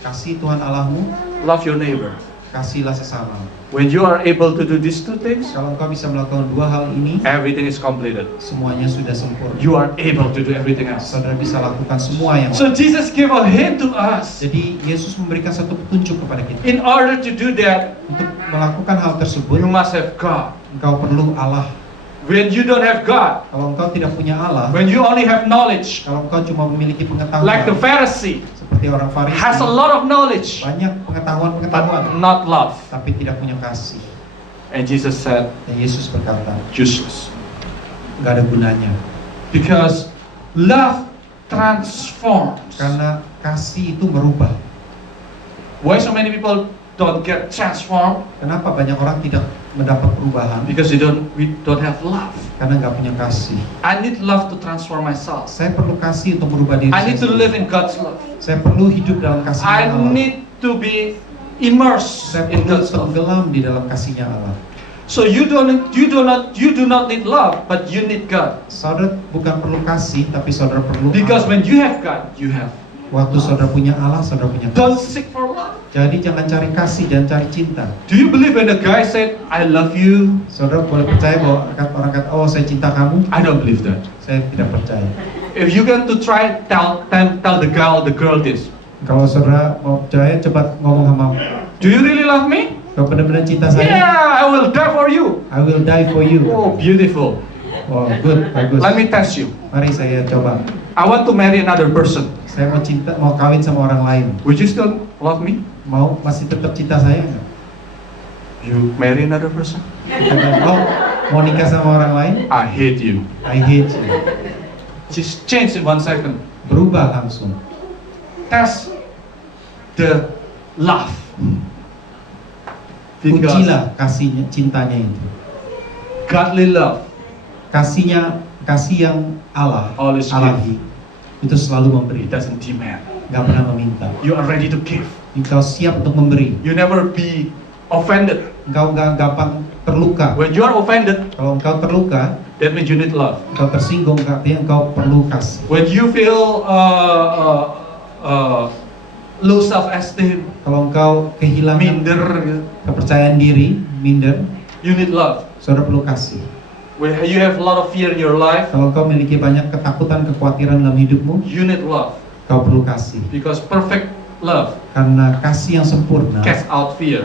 Kasih Tuhan Allahmu, love your neighbor. kasihlah sesama. When you are able to do these two things, Kalau engkau bisa melakukan dua hal ini, everything is completed. semuanya sudah sempurna. You are able to do everything else. Saudara bisa lakukan semua yang. So Jesus gave a hint to us. Jadi Yesus memberikan satu petunjuk kepada kita. In order to do that, Untuk melakukan hal tersebut, you must have God. engkau perlu Allah. When you don't have God, Kalau engkau tidak punya Allah, when you only have knowledge, kalau engkau cuma memiliki pengetahuan, like the Pharisee seperti orang Farisi, has a lot of knowledge, banyak pengetahuan, but not love. tapi tidak punya kasih. And Jesus said, Dan Yesus berkata, useless. nggak ada gunanya. Because love transforms. Karena kasih itu merubah. Why so many people don't get transformed? Kenapa banyak orang tidak mendapat perubahan? Because we don't have love. Karena nggak punya kasih. I need love to transform myself. Saya perlu kasih untuk merubah diri I need to saya live sendiri. in God's love. Saya perlu hidup dalam kasih I Allah. need to be immersed Saya in perlu God's love. tenggelam di dalam kasihnya Allah. So you do not need love, but you need God. Saudara bukan perlu kasih, tapi saudara perlu Because Allah. when you have God, you have. Waktu saudara punya Allah, saudara punya Don't kasih. seek for love. Jadi jangan cari kasih, jangan cari cinta. Do you believe when the guy said, "I love you"? Saudara boleh percaya bahwa orang kata, oh saya cinta kamu. I don't believe that. Saya tidak percaya. If you going to try, tell the guy or the girl this. Kalau saudara mau percaya, coba ngomong sama, Do you really love me? kau benar-benar cinta saya? Yeah, I will die for you. I will die for you. Oh, beautiful. Oh, good, bagus. Let me test you. Mari saya coba. I want to marry another person. Saya mau kawin sama orang lain. Would you still love me? Masih tetap cinta saya nggak? You marry another person? Oh, mau nikah sama orang lain? I hate you. I hate you. Just change in 1 second. Berubah langsung. Test the love. Because Ujilah kasihnya, cintanya itu. godly love Kasih yang Allah, always Alahi, itu selalu memberi, it doesn't demand. nggak pernah meminta. You are ready to give. Engkau siap untuk memberi. You never be offended. Engkau nggak gampang terluka. When you are offended, Kalau engkau terluka, that means you need love. engkau tersinggung, artinya engkau perlu kasih. When you feel low self-esteem, Kalau engkau kehilangan minder, kepercayaan diri, minder, you need love. saudara perlu kasih. When you have a lot of fear in your life, Kalau kau memiliki banyak ketakutan, kekhawatiran dalam hidupmu, you need love. kau perlu kasih. Because perfect love Karena kasih yang sempurna casts out fear.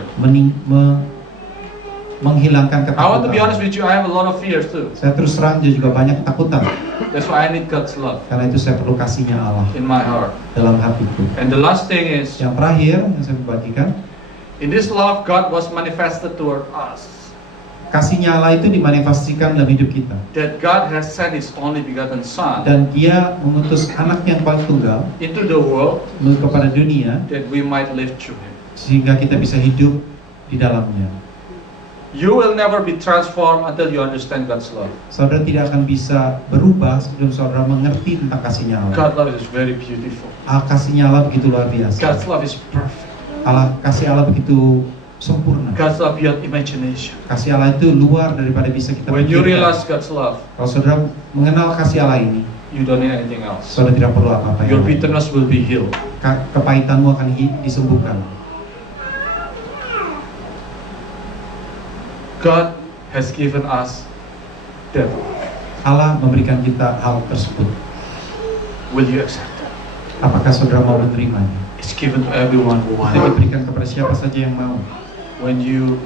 Menghilangkan I want to be honest ketakutan. with you, I have a lot of fears too. Saya terus terang juga banyak ketakutan. That's why I need God's love Karena itu saya perlu kasihnya Allah in my heart. dalam hatiku. And the last thing is, Yang terakhir yang saya bagikan, in this love, God was manifested toward us. kasihnya Allah itu dimanifestasikan dalam hidup kita. That God has sent His only begotten Son Dan Dia mengutus anak yang paling tunggal into the world kepada dunia that we might live through Him. sehingga kita bisa hidup di dalamnya. You will never be transformed until you understand God's love. Saudara tidak akan bisa berubah sebelum saudara mengerti tentang kasihnya Allah. God's love is very beautiful. Kasihnya Allah begitu luar biasa. God's love is perfect. Kasih Allah begitu sempurna. God's love beyond imagination. Kasih Allah itu luar daripada bisa kita When you pikirkan. realize God's love, Kalau saudara mengenal kasih Allah ini, you don't need anything else. saudara tidak perlu apa-apa Your yang lain. bitterness will be healed. Kepahitanmu akan disembuhkan. God has given us that. Allah memberikan kita hal tersebut. Will you accept it? Apakah saudara mau menerimanya? It's given to everyone who wants Itu it. diberikan kepada siapa saja yang mau. When you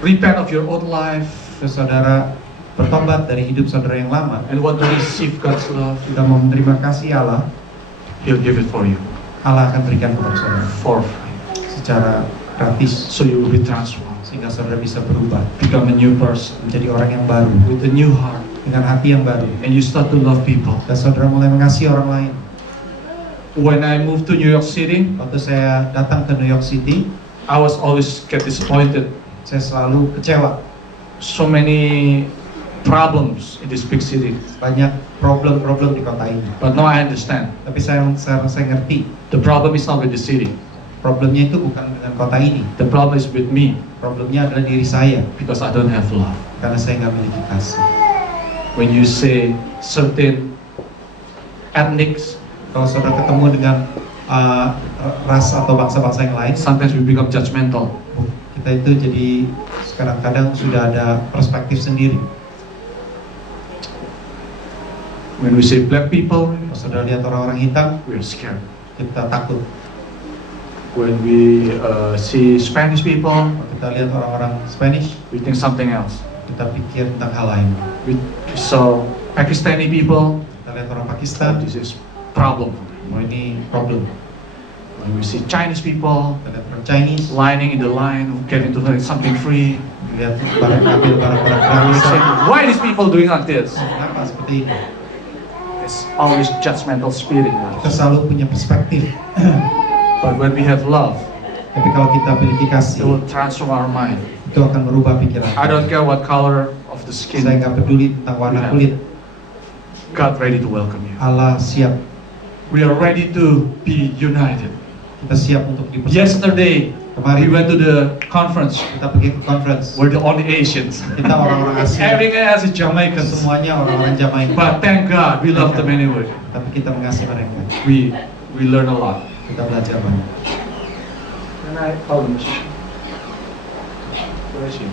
repent of your old life Terus saudara bertobat dari hidup saudara yang lama, and want to receive God's love, sudah mau menerima kasih Allah, He'll give it for you Allah akan berikan kepada saudara for free. secara gratis, So you will be transformed, sehingga saudara bisa berubah become a new person menjadi orang yang baru with a new heart, dengan hati yang baru, and you start to love people. dan saudara mulai mengasihi orang lain. When I moved to New York City, Waktu saya datang ke New York City, I was always get disappointed. saya selalu kecewa. So many problems in this big city. Banyak problem-problem di kota ini. But now I understand. Tapi saya ngerti, The problem is not with the city. problemnya itu bukan dengan kota ini. The problem is with me Problemnya adalah diri saya, because I don't have love. karena saya nggak memiliki kasih. When you say certain ethnics, Kalau saudara ketemu dengan ras atau bangsa-bangsa yang lain, sometimes we become judgmental. kita itu jadi kadang-kadang sudah ada perspektif sendiri. When we say black people, Kalau saudara lihat orang-orang hitam, we are scared. kita takut. When we see Spanish people, Kalau kita lihat orang-orang Spanish, we think something else. kita pikir tentang hal lain. We saw Pakistani people, Kita lihat orang Pakistan, this is problem. oh ini problem. When we see Chinese people Kita lihat orang Chinese, lining in the line, getting to something free, lihat barang-barang we say, gratisan. why these people doing like this? Kenapa seperti ini? It's always judgmental spirit. Kita selalu punya perspektif. But when we have love, Tapi kalau kita memiliki it kasih, will transform our mind. itu akan merubah pikiran. I don't care what color of the Saya skin. nggak peduli tentang warna kulit. God ready to welcome you. Allah siap. We are ready to be united. Kita siap untuk dipersatukan. Yesterday, we Kemarin went to the conference. kita pergi ke conference. We're the only Asians. Kita orang-orang Asia. Everything else is Jamaicans. Semuanya orang-orang Jamaika. But thank God, we love them anyway. Tapi kita mengasihi mereka. We learn a lot. Kita belajar banyak. Can I call the musician? Where is he?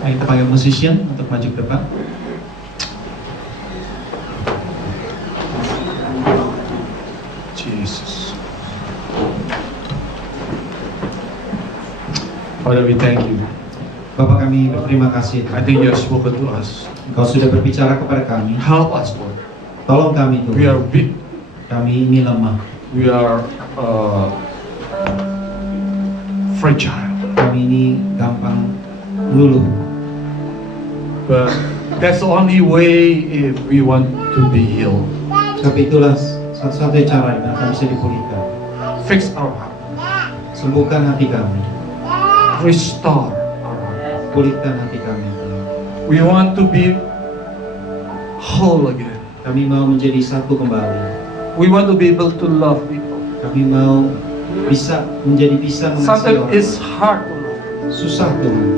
Nah, kita panggil musician untuk maju ke depan. Jesus. Father, we thank you. Bapak kami berterima kasih. I think you have spoken to us. Engkau sudah berbicara kepada kami. Help us, Lord. Tolong kami We Tuhan. are weak. Kami ini lemah. We are fragile. Kami ini gampang luluh. But that's the only way if we want to be healed. Tapi itulah satu-satunya cara yang akan bisa dipulihkan. Fix our heart. Sembuhkan hati kami. Restore our heart. Pulihkan hati kami. We want to be whole again. Kami mau menjadi satu kembali. We want to be able to love people. Kami mau bisa mengasihi Sometimes orang. it's hard to love. Susah Tuhan.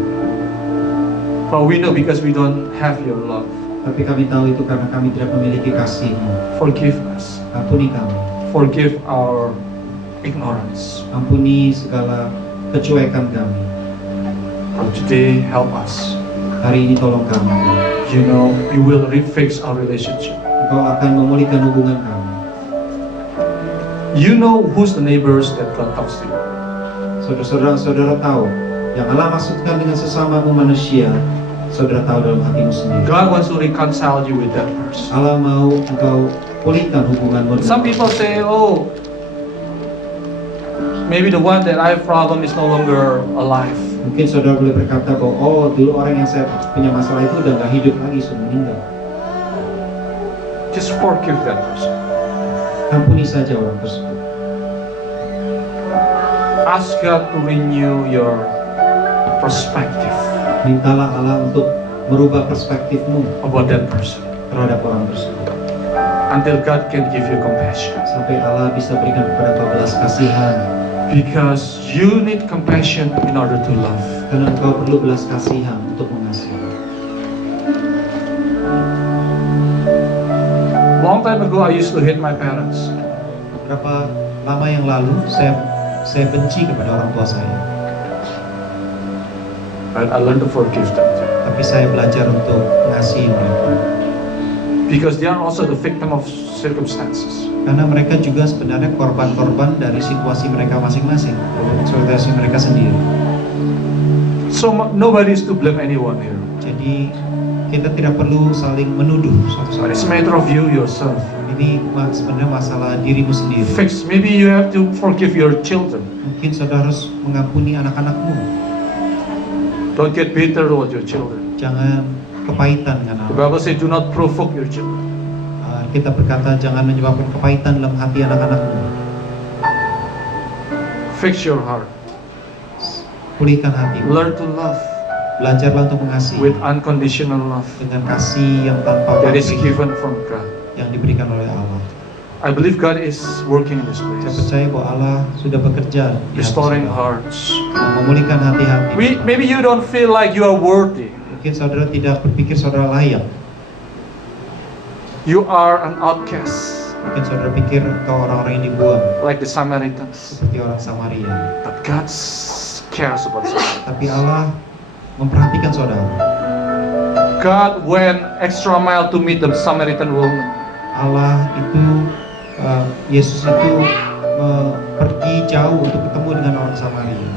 But we know because we don't have your love. Tapi kami tahu itu karena kami tidak memiliki kasih-Mu. Forgive us. Ampuni kami. Forgive our ignorance. Ampuni segala kecuekan kami. But today, help us. Hari ini tolong kami. You know, you will refix our relationship. Engkau akan memulihkan hubungan kami. You know who's the neighbors that God talks to you. Saudara tahu, yang Allah maksudkan dengan sesamamu manusia, saudara tahu dalam hatimu sendiri. God wants to reconcile you with that person. Allah mau engkau pulihkan hubunganmu. Some people say, oh, maybe the one that I have problem is no longer alive. Mungkin saudara boleh berkata bahwa oh dulu orang yang saya punya masalah itu udah gak hidup lagi, sudah meninggal. Just forgive that person. Ampuni saja orang tersebut. Ask God to renew your perspective Mintalah Allah untuk merubah perspektifmu about that person terhadap orang tersebut. until God can give you compassion. Sampai Allah bisa berikan kepada kau belas kasihan. Because you need compassion in order to love. Karena engkau perlu belas kasihan untuk mengasihi. Long time ago, I used to hate my parents. Berapa lama yang lalu saya benci kepada orang tua saya. But I learned to forgive them. Tapi saya belajar untuk mengasihi mereka. Because they are also the victim of circumstances. Karena mereka juga sebenarnya korban-korban dari situasi mereka masing-masing, situasi mereka sendiri. So nobody is to blame anyone here. Jadi kita tidak perlu saling menuduh satu sama But it's a lain. matter of you yourself. Ini sebenarnya masalah dirimu sendiri. Fix. Maybe you have to forgive your children. Mungkin saudara harus mengampuni anak-anakmu. Don't get bitter towards your children. Jangan kepahitan dengan The anak. Bible says, do not provoke your children. Kita berkata jangan menyebabkan kepahitan dalam hati anak-anakmu. Fix your heart. Pulihkan hatimu. Learn to love Belajarlah untuk mengasihi with unconditional love dengan kasih yang tanpa that is pamrih given from God. yang diberikan oleh Allah. I believe God is working in this Saya place, percaya bahwa Allah sudah bekerja di hati restoring saudara, hearts. memulihkan hati-hati. Maybe you don't feel like you are worthy. Mungkin saudara tidak berpikir saudara layak. You are an outcast, Mungkin saudara pikir engkau orang-orang yang dibuang, like the Samaritans. seperti orang Samaria. But God cares about Samaritans. Tapi Allah memperhatikan saudara. God went extra mile to meet the Samaritan woman. Allah itu, Yesus itu pergi jauh untuk ketemu dengan orang Samaria.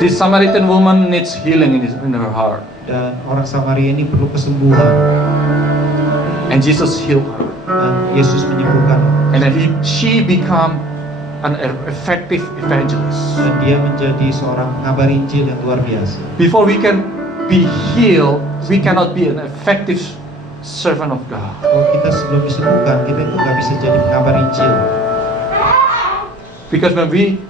This Samaritan woman needs healing in her heart, Dan orang Samaria ini perlu kesembuhan. and Jesus healed her. Dan Yesus menyembuhkan. And then she become an effective evangelist. Dan dia menjadi seorang pengabar Injil yang luar biasa. Before we can be healed, we cannot be an effective servant of God. Kalau kita sebelum disembuhkan, kita itu nggak bisa jadi pengabar Injil. Because when we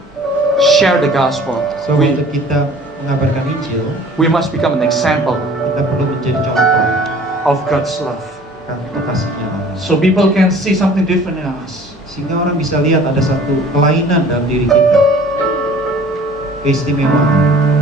share the gospel, So untuk kita mengabarkan Injil, we must become an example kita perlu menjadi contoh of God's love. kan untuk kasihnya Allah. So people can see something different in us. Sehingga orang bisa lihat ada satu kelainan dalam diri kita, keistimewaan.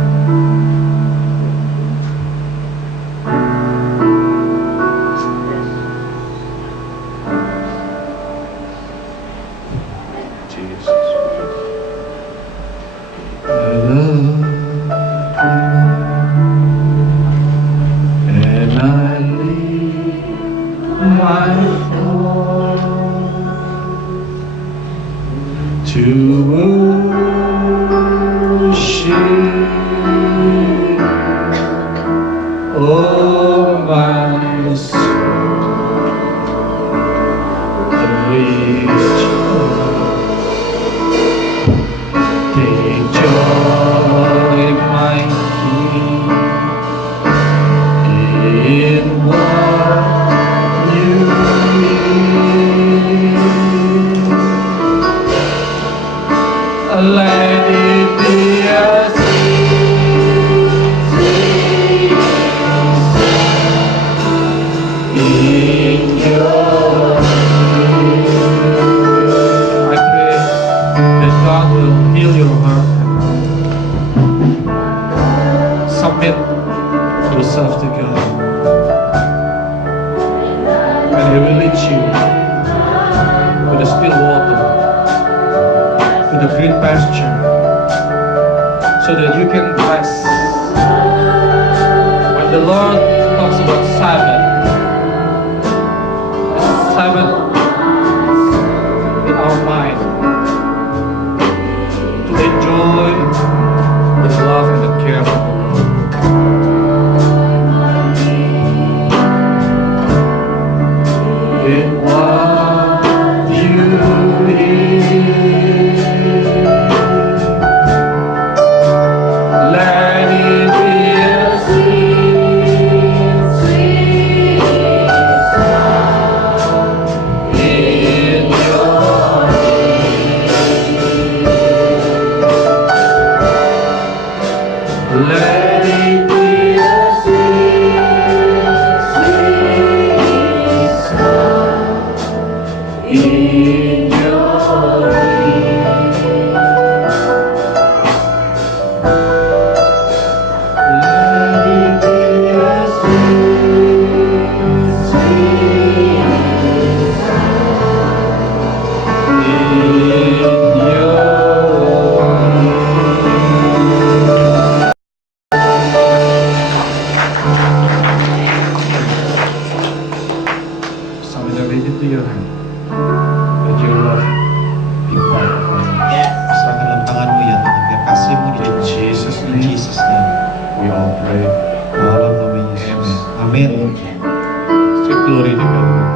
the Lord talks about Sabbath. Sabbath in our mind to enjoy the love and the care of the Lord. In what you hear, let it be a sweet, sweet sound in your ear. Let it be a sweet, sweet sound in your ear. Let it be a sweet, sweet sound in your Sambil read it to your hand. Let your love be part of our lives. Serahkan dalam tanganmu ya Tuhan, biar kasihmu In dijadikan Jesus' in name, Jesus name. we all pray. Dalam nama Yesus. Amin. Say glory to God.